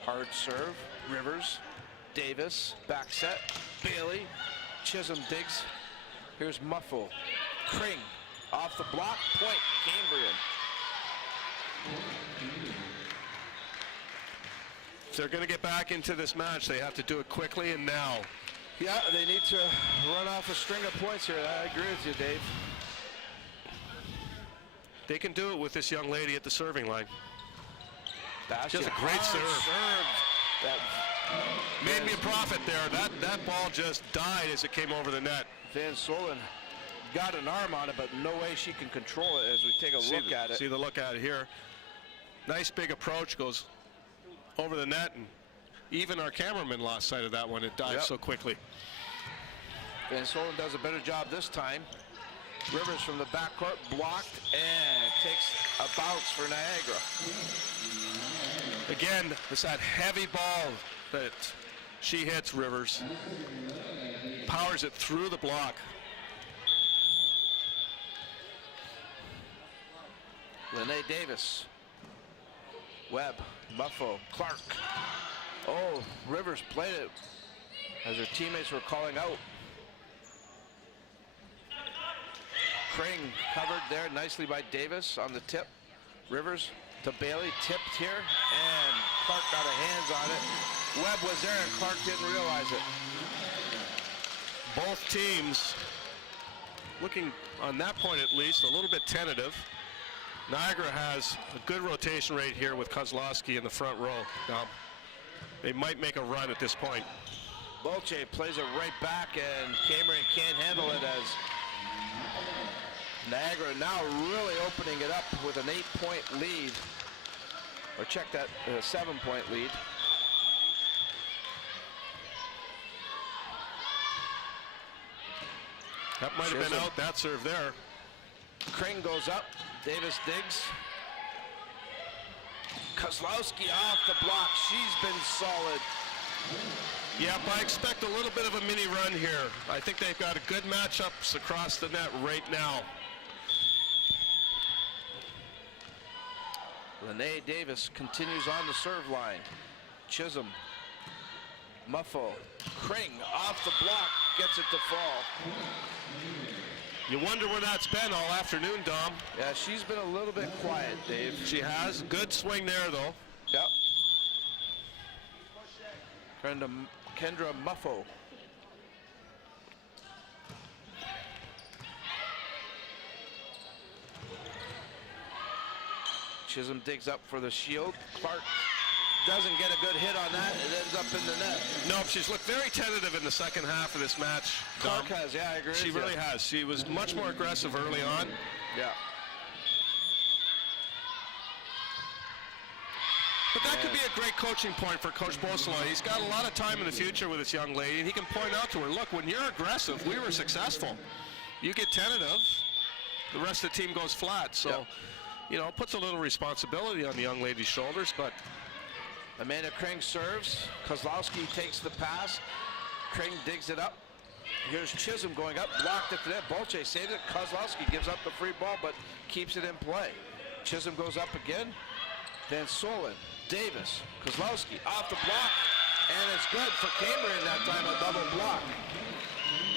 hard serve, Rivers, Davis, back set, Bailey, Chisholm digs. Here's Muffo, Kring, off the block, point, Cambrian. If they're going to get back into this match, they have to do it quickly and now. Yeah, they need to run off a string of points here. I agree with you, Dave. They can do it with this young lady at the serving line. That's just a great serve. That made me a profit there. That ball just died as it came over the net. Van Solen got an arm on it, but no way she can control it as we take a look at it. See the look at it here. Nice big approach, goes over the net, and even our cameraman lost sight of that one. It dived so quickly. Van Solen does a better job this time. Rivers from the backcourt blocked and takes a bounce for Niagara. Again, it's that heavy ball that she hits Rivers. Powers it through the block. Lene Davis. Webb, Muffo, Clark. Oh, Rivers played it as her teammates were calling out. Kring covered there nicely by Davis on the tip. Rivers to Bailey, tipped here, and Clark got her hands on it. Webb was there and Clark didn't realize it. Both teams looking, on that point at least, a little bit tentative. Niagara has a good rotation rate here with Kozlowski in the front row. Now, they might make a run at this point. Bolche plays it right back, and Cambrian can't handle it as Niagara now really opening it up with an 8-point lead. Or check that, 7-point lead. That might have been out, that serve there. Kring goes up, Davis digs. Kozlowski off the block, she's been solid. Yep, I expect a little bit of a mini run here. I think they've got a good matchups across the net right now. Lene Davis continues on the serve line. Chisholm, Muffo, Kring off the block, gets it to fall. You wonder where that's been all afternoon, Dom. Yeah, she's been a little bit quiet, Dave. She has. Good swing there, though. Yep. Kendra Muffo. Chisholm digs up for the shield. Clark doesn't get a good hit on that. It ends up in the net. Nope, she's looked very tentative in the second half of this match. Clark has, yeah, I agree. She really has. She was much more aggressive early on. Yeah. But that could be a great coaching point for Coach Boslow. He's got a lot of time in the future with this young lady, and he can point out to her, look, when you're aggressive, we were successful. You get tentative, the rest of the team goes flat. So, you know, it puts a little responsibility on the young lady's shoulders, but Amanda Kring serves. Kozlowski takes the pass. Kring digs it up. Here's Chisholm going up, blocked at the net. Bolche saves it. Kozlowski gives up the free ball, but keeps it in play. Chisholm goes up again. Van Solen, Davis, Kozlowski off the block, and it's good for Cambrian that time, a double block.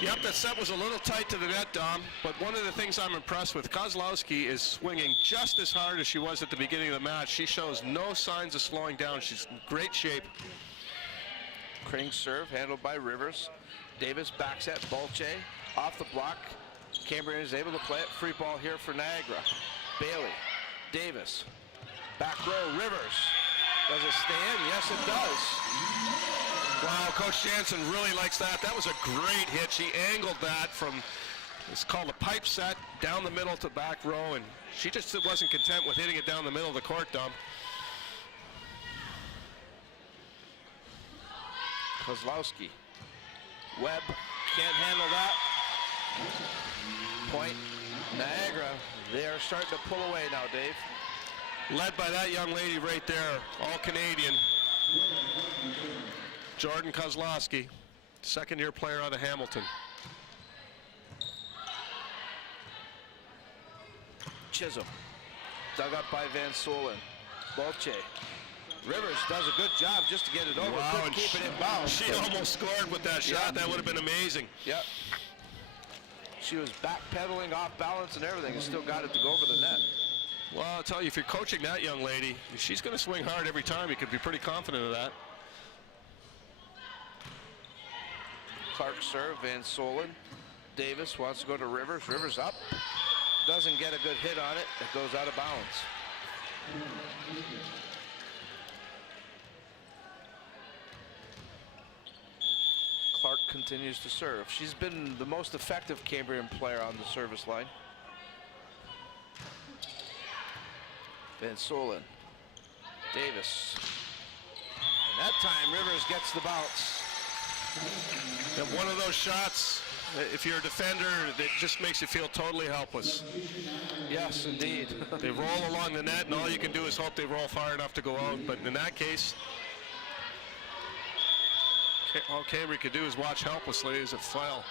Yep, that set was a little tight to the net, Dom, but one of the things I'm impressed with, Kozlowski is swinging just as hard as she was at the beginning of the match. She shows no signs of slowing down. She's in great shape. Kring serve, handled by Rivers. Davis backs at Bolche, off the block. Cambrian is able to play it. Free ball here for Niagara. Bailey, Davis, back row, Rivers. Does it stay in? Yes, it does. Wow, Coach Jansen really likes that. That was a great hit. She angled that from, it's called a pipe set, down the middle to back row, and she just wasn't content with hitting it down the middle of the court, Dom. Kozlowski. Webb can't handle that. Point, Niagara. They are starting to pull away now, Dave. Led by that young lady right there, all Canadian. Jordan Kozlowski, second-year player out of Hamilton. Chisholm, dug up by Van Solen. Bolche. Rivers does a good job just to get it over. Wow, couldn't keep it in bounds. She almost scored with that shot. That would have been amazing. Yep. She was backpedaling off balance and everything and still got it to go over the net. Well, I'll tell you, if you're coaching that young lady, if she's going to swing hard every time, you could be pretty confident of that. Clark serve, Van Solen. Davis wants to go to Rivers. Rivers up. Doesn't get a good hit on it. It goes out of bounds. Clark continues to serve. She's been the most effective Cambrian player on the service line. Van Solen. Davis. And that time Rivers gets the bounce. And one of those shots, if you're a defender, it just makes you feel totally helpless. Yes, indeed. They roll along the net, and all you can do is hope they roll far enough to go out. But in that case, all Cambrian could do is watch helplessly as it fell.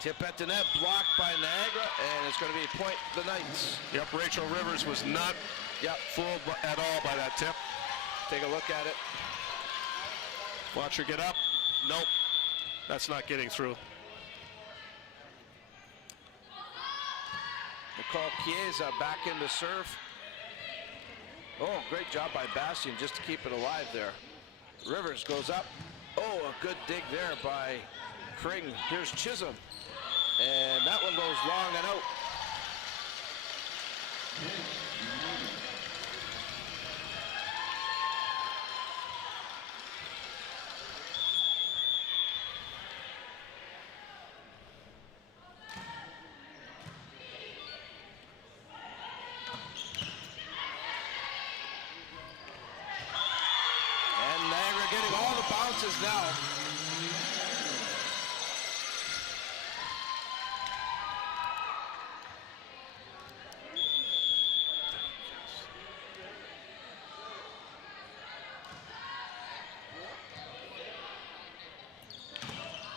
Tip at the net, blocked by Niagara, and it's going to be a point the Knights. Yep, Rachel Rivers was not fooled at all by that tip. Take a look at it. Watch her get up. Nope, that's not getting through. Nicole Chiesa back into serve. Oh, great job by Bastian just to keep it alive there. Rivers goes up. Oh, a good dig there by Kring. Here's Chisholm. And that one goes long and out. And Niagara getting all the bounces now.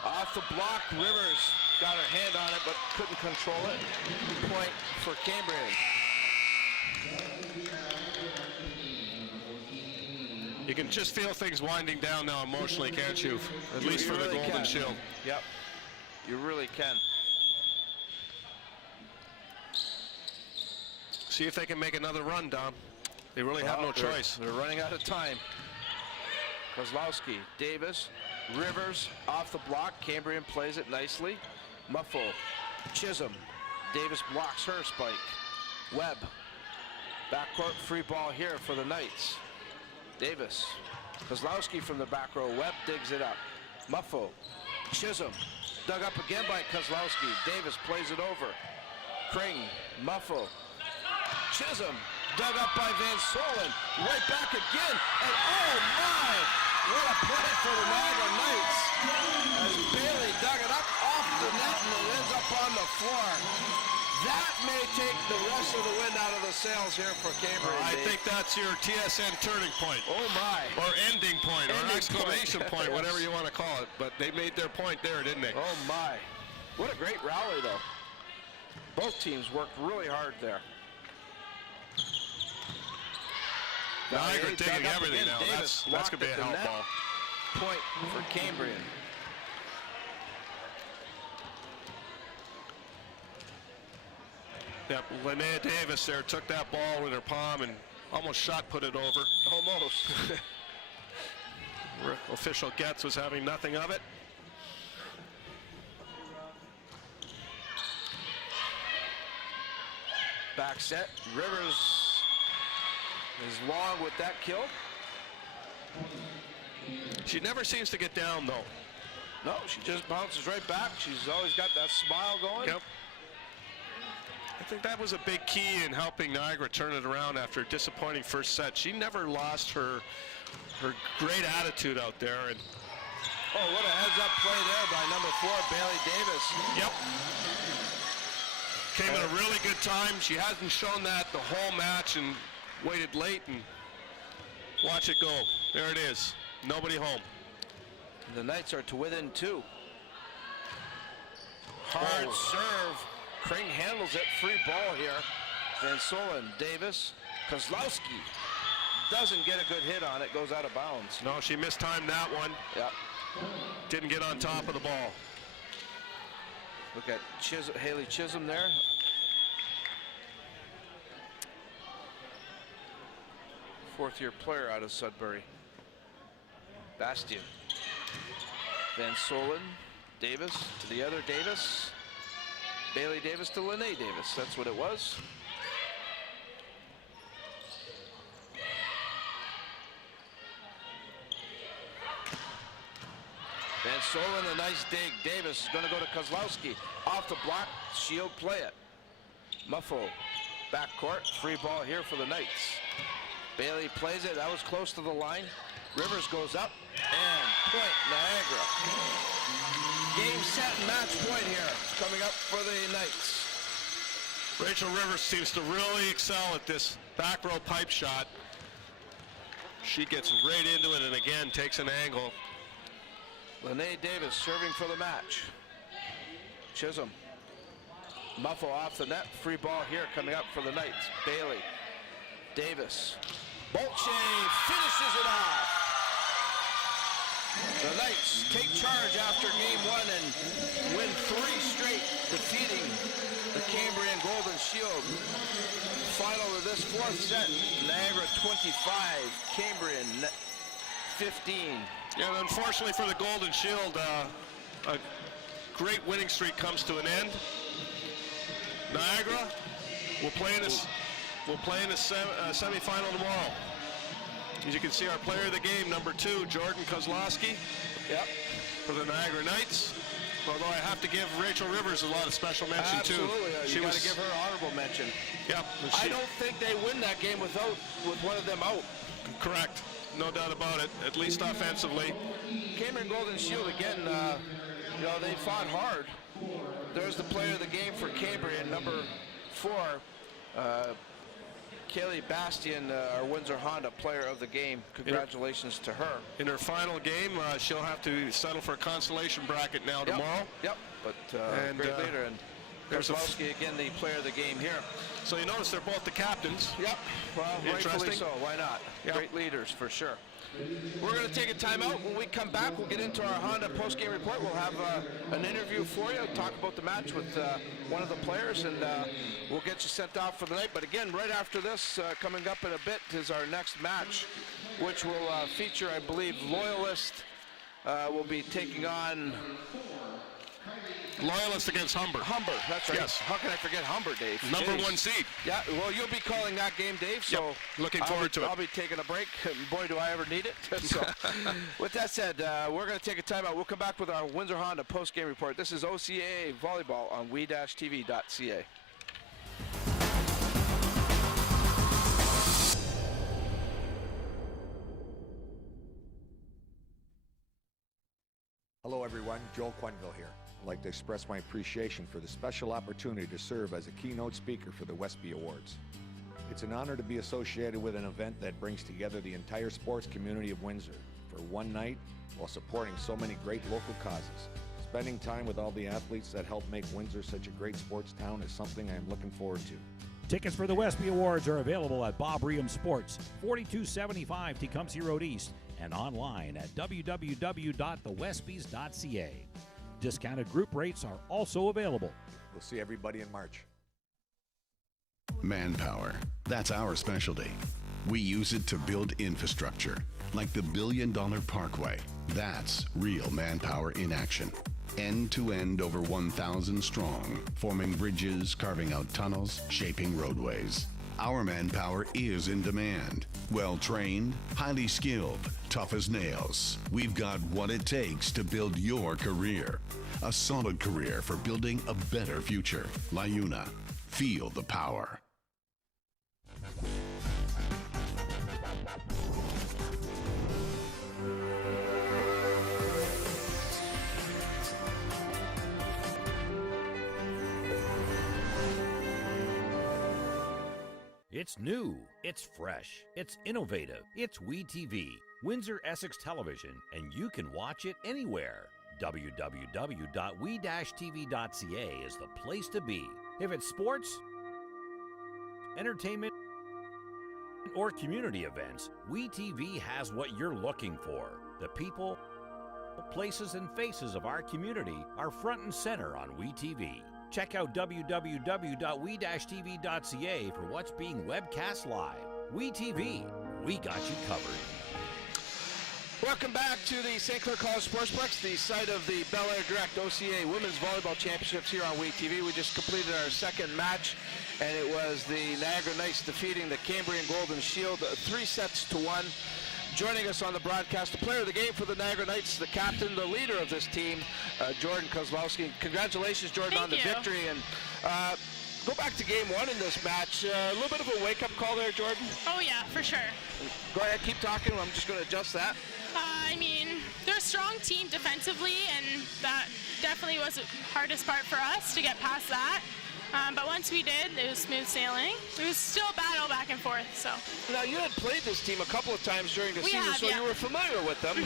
Off the block, Rivers got her hand on it but couldn't control it. Point for Cambrian. You can just feel things winding down now emotionally, can't you? At least for the really Golden can. Shield. Yep, you really can. See if they can make another run, Dom. They really have no choice. They're running out of time. Kozlowski, Davis, Rivers off the block. Cambrian plays it nicely. Muffo Chisholm. Davis blocks her spike. Webb. Backcourt free ball here for the Knights. Davis. Kozlowski from the back row. Webb digs it up. Muffo. Chisholm. Dug up again by Kozlowski. Davis plays it over. Kring. Muffo. Chisholm. Dug up by Van Solen. Right back again. And oh my! What a play for the Niagara Knights. As Bailey dug it up off the net and it ends up on the floor. That may take the rest of the wind out of the sails here for Cambrian. I think that's your TSN turning point. Oh my. Or ending point, or Ending exclamation point, Yes. whatever you want to call it. But they made their point there, didn't they? Oh my. What a great rally though. Both teams worked really hard there. Niagara They digging dug up everything again. now. Davis That's going to be a blocked help at the ball. net. Point for Cambrian. Yep, Linnea Davis there took that ball in her palm and almost shot put it over. Almost. Official Getz was having nothing of it. Back set. Rivers is long with that kill. She never seems to get down though. No, she just bounces right back. She's always got that smile going. Yep. I think that was a big key in helping Niagara turn it around after a disappointing first set. She never lost her great attitude out there. And oh, what a heads-up play there by number 4, Bailey Davis. yep. Came at a really good time. She hasn't shown that the whole match and waited late and watch it go. There it is. Nobody home. The Knights are to within 2. Hard serve. Kring handles it. Free ball here. Van Solen, Davis, Kozlowski doesn't get a good hit on it. Goes out of bounds. No, she mistimed that one. Yeah. Didn't get on top of the ball. Look at Haley Chisholm there. Fourth-year player out of Sudbury. Bastian. Van Solen, Davis to the other Davis. Bailey Davis to Linnea Davis. That's what it was. Van Solen, a nice dig. Davis is going to go to Kozlowski. Off the block, Shield play it. Muffo, backcourt, free ball here for the Knights. Bailey plays it, that was close to the line. Rivers goes up, and point, Niagara. Game, set, match point here, coming up for the Knights. Rachel Rivers seems to really excel at this back row pipe shot. She gets right into it and again takes an angle. Linnea Davis serving for the match. Chisholm. Muffo off the net. Free ball here coming up for the Knights. Bailey. Davis. Bolche finishes it off. The Knights take charge after game 1 and win 3 straight, defeating the Cambrian Golden Shield. Final of this 4th set, Niagara 25, Cambrian 15. Yeah, and unfortunately for the Golden Shield, a great winning streak comes to an end. Niagara will play in a semifinal tomorrow. As you can see, our player of the game, number 2, Jordan Kozlowski. Yep. For the Niagara Knights. Although I have to give Rachel Rivers a lot of special mention too. Absolutely, you got to give her honorable mention. Yep. I don't think they win that game with one of them out. Correct. No doubt about it, at least offensively. Cambrian Golden Shield again, they fought hard. There's the player of the game for Cambrian, number 4, Kaylee Bastian, our Windsor Honda player of the game. Congratulations to her. In her final game, she'll have to settle for a consolation bracket now tomorrow. Yep, but great leader. And Kozlowski, again, the player of the game here. So you notice they're both the captains. Yep, well, rightfully so. Why not? Yep. Great leaders, for sure. We're going to take a timeout. When we come back, we'll get into our Honda post-game report. We'll have an interview for you, talk about the match with one of the players, and we'll get you sent off for the night. But again, right after this, coming up in a bit, is our next match, which will feature, I believe, Loyalist will be taking on Loyalist against Humber. Humber, that's right. Yes. How can I forget Humber, Dave? Number Jeez. 1 seed. Yeah, well, you'll be calling that game, Dave, so Yep. Looking forward to it. I'll be taking a break. Boy, do I ever need it. So, with that said, we're going to take a timeout. We'll come back with our Windsor Honda post-game report. This is OCAA Volleyball on we-tv.ca. Hello everyone, Joel Quenneville here. I'd like to express my appreciation for the special opportunity to serve as a keynote speaker for the Westby Awards. It's an honor to be associated with an event that brings together the entire sports community of Windsor for one night while supporting so many great local causes. Spending time with all the athletes that help make Windsor such a great sports town is something I am looking forward to. Tickets for the Westby Awards are available at Bob Riem Sports, 4275 Tecumseh Road East, and online at www.thewestbys.ca. Discounted group rates are also available. We'll see everybody in March. Manpower. That's our specialty. We use it to build infrastructure, like the $1 billion Parkway. That's real manpower in action. End to end, over 1,000 strong, forming bridges, carving out tunnels, shaping roadways. Our manpower is in demand. Well trained, highly skilled, tough as nails. We've got what it takes to build your career. A solid career for building a better future. LiUNA. Feel the power. It's new, it's fresh, it's innovative, it's WeTV, Windsor Essex Television, and you can watch it anywhere. www.we-tv.ca is the place to be. If it's sports, entertainment, or community events, WeTV has what you're looking for. The people, places, and faces of our community are front and center on WeTV. Check out www.we-tv.ca for what's being webcast live. WeTV, we got you covered. Welcome back to the St. Clair College Sportsplex, the site of the belairdirect OCAA Women's Volleyball Championships here on WeTV. We just completed our second match, and it was the Niagara Knights defeating the Cambrian Golden Shield 3-1. Joining us on the broadcast, the player of the game for the Niagara Knights, the captain, the leader of this team, Jordan Kozlowski. Congratulations, Jordan, on the victory. And go back to game one in this match. A little bit of a wake-up call there, Jordan. Oh, yeah, for sure. Go ahead, keep talking. I'm just going to adjust that. I mean, they're a strong team defensively, and that definitely was the hardest part for us to get past that. But once we did, it was smooth sailing. It was still a battle back and forth. So now, you had played this team a couple of times during the season, so you were familiar with them.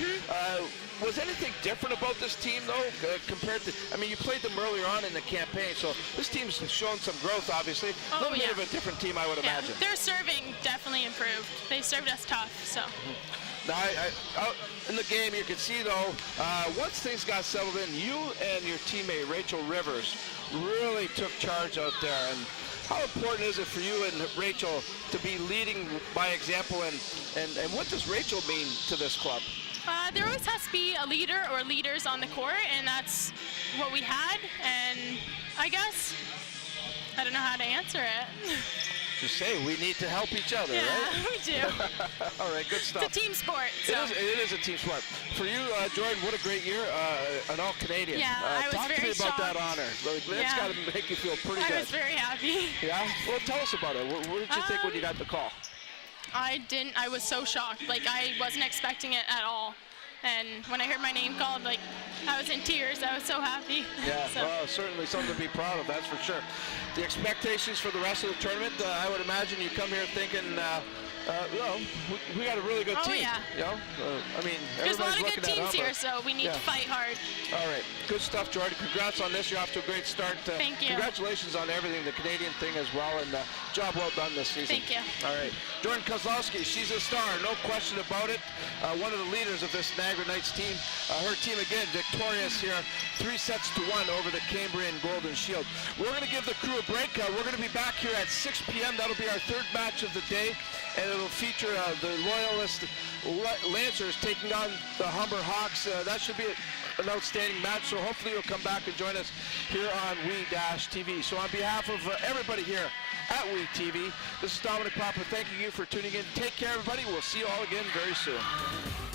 Was anything different about this team, though, compared to, I mean, you played them earlier on in the campaign, so this team's shown some growth, obviously. A little bit of a different team, I would imagine. Their serving definitely improved. They served us tough, so. Now, out in the game, you can see, though, once things got settled in, you and your teammate, Rachel Rivers, really took charge out there. And how important is it for you and Rachel to be leading by example, and what does Rachel mean to this club? There always has to be a leader or leaders on the court, and that's what we had. And I guess I don't know how to answer it. Just say we need to help each other, right? Yeah, we do. All right, good stuff. It's a team sport. So. It is a team sport. For you, Jordan, what a great year, an All-Canadian. Yeah, I was talk very to me about shocked. that honor. That's got to make you feel pretty good. I was very happy. Yeah? Well, tell us about it. What did you think when you got the call? I was so shocked. Like, I wasn't expecting it at all. And when I heard my name called, like, I was in tears. I was so happy. Yeah, so. Well, certainly something to be proud of, that's for sure. The expectations for the rest of the tournament, I would imagine you come here thinking, we got a really good team. Oh, yeah. You know? I mean, there's a lot of good teams here, so we need to fight hard. All right, good stuff, Jordan. Congrats on this. You're off to a great start. Thank you. Congratulations on everything, the Canadian thing as well, and job well done this season. Thank you. All right, Jordan Kozlowski, she's a star, no question about it. One of the leaders of this Niagara Knights team. Her team again victorious here, 3-1 over the Cambrian Golden Shield. We're going to give the crew a break. We're going to be back here at 6 p.m. That'll be our third match of the day, and it'll feature the Loyalist Lancers taking on the Humber Hawks. That should be an outstanding match, so hopefully you'll come back and join us here on WE-TV. So on behalf of everybody here at WE-TV, this is Dominic Papa thanking you for tuning in. Take care, everybody. We'll see you all again very soon.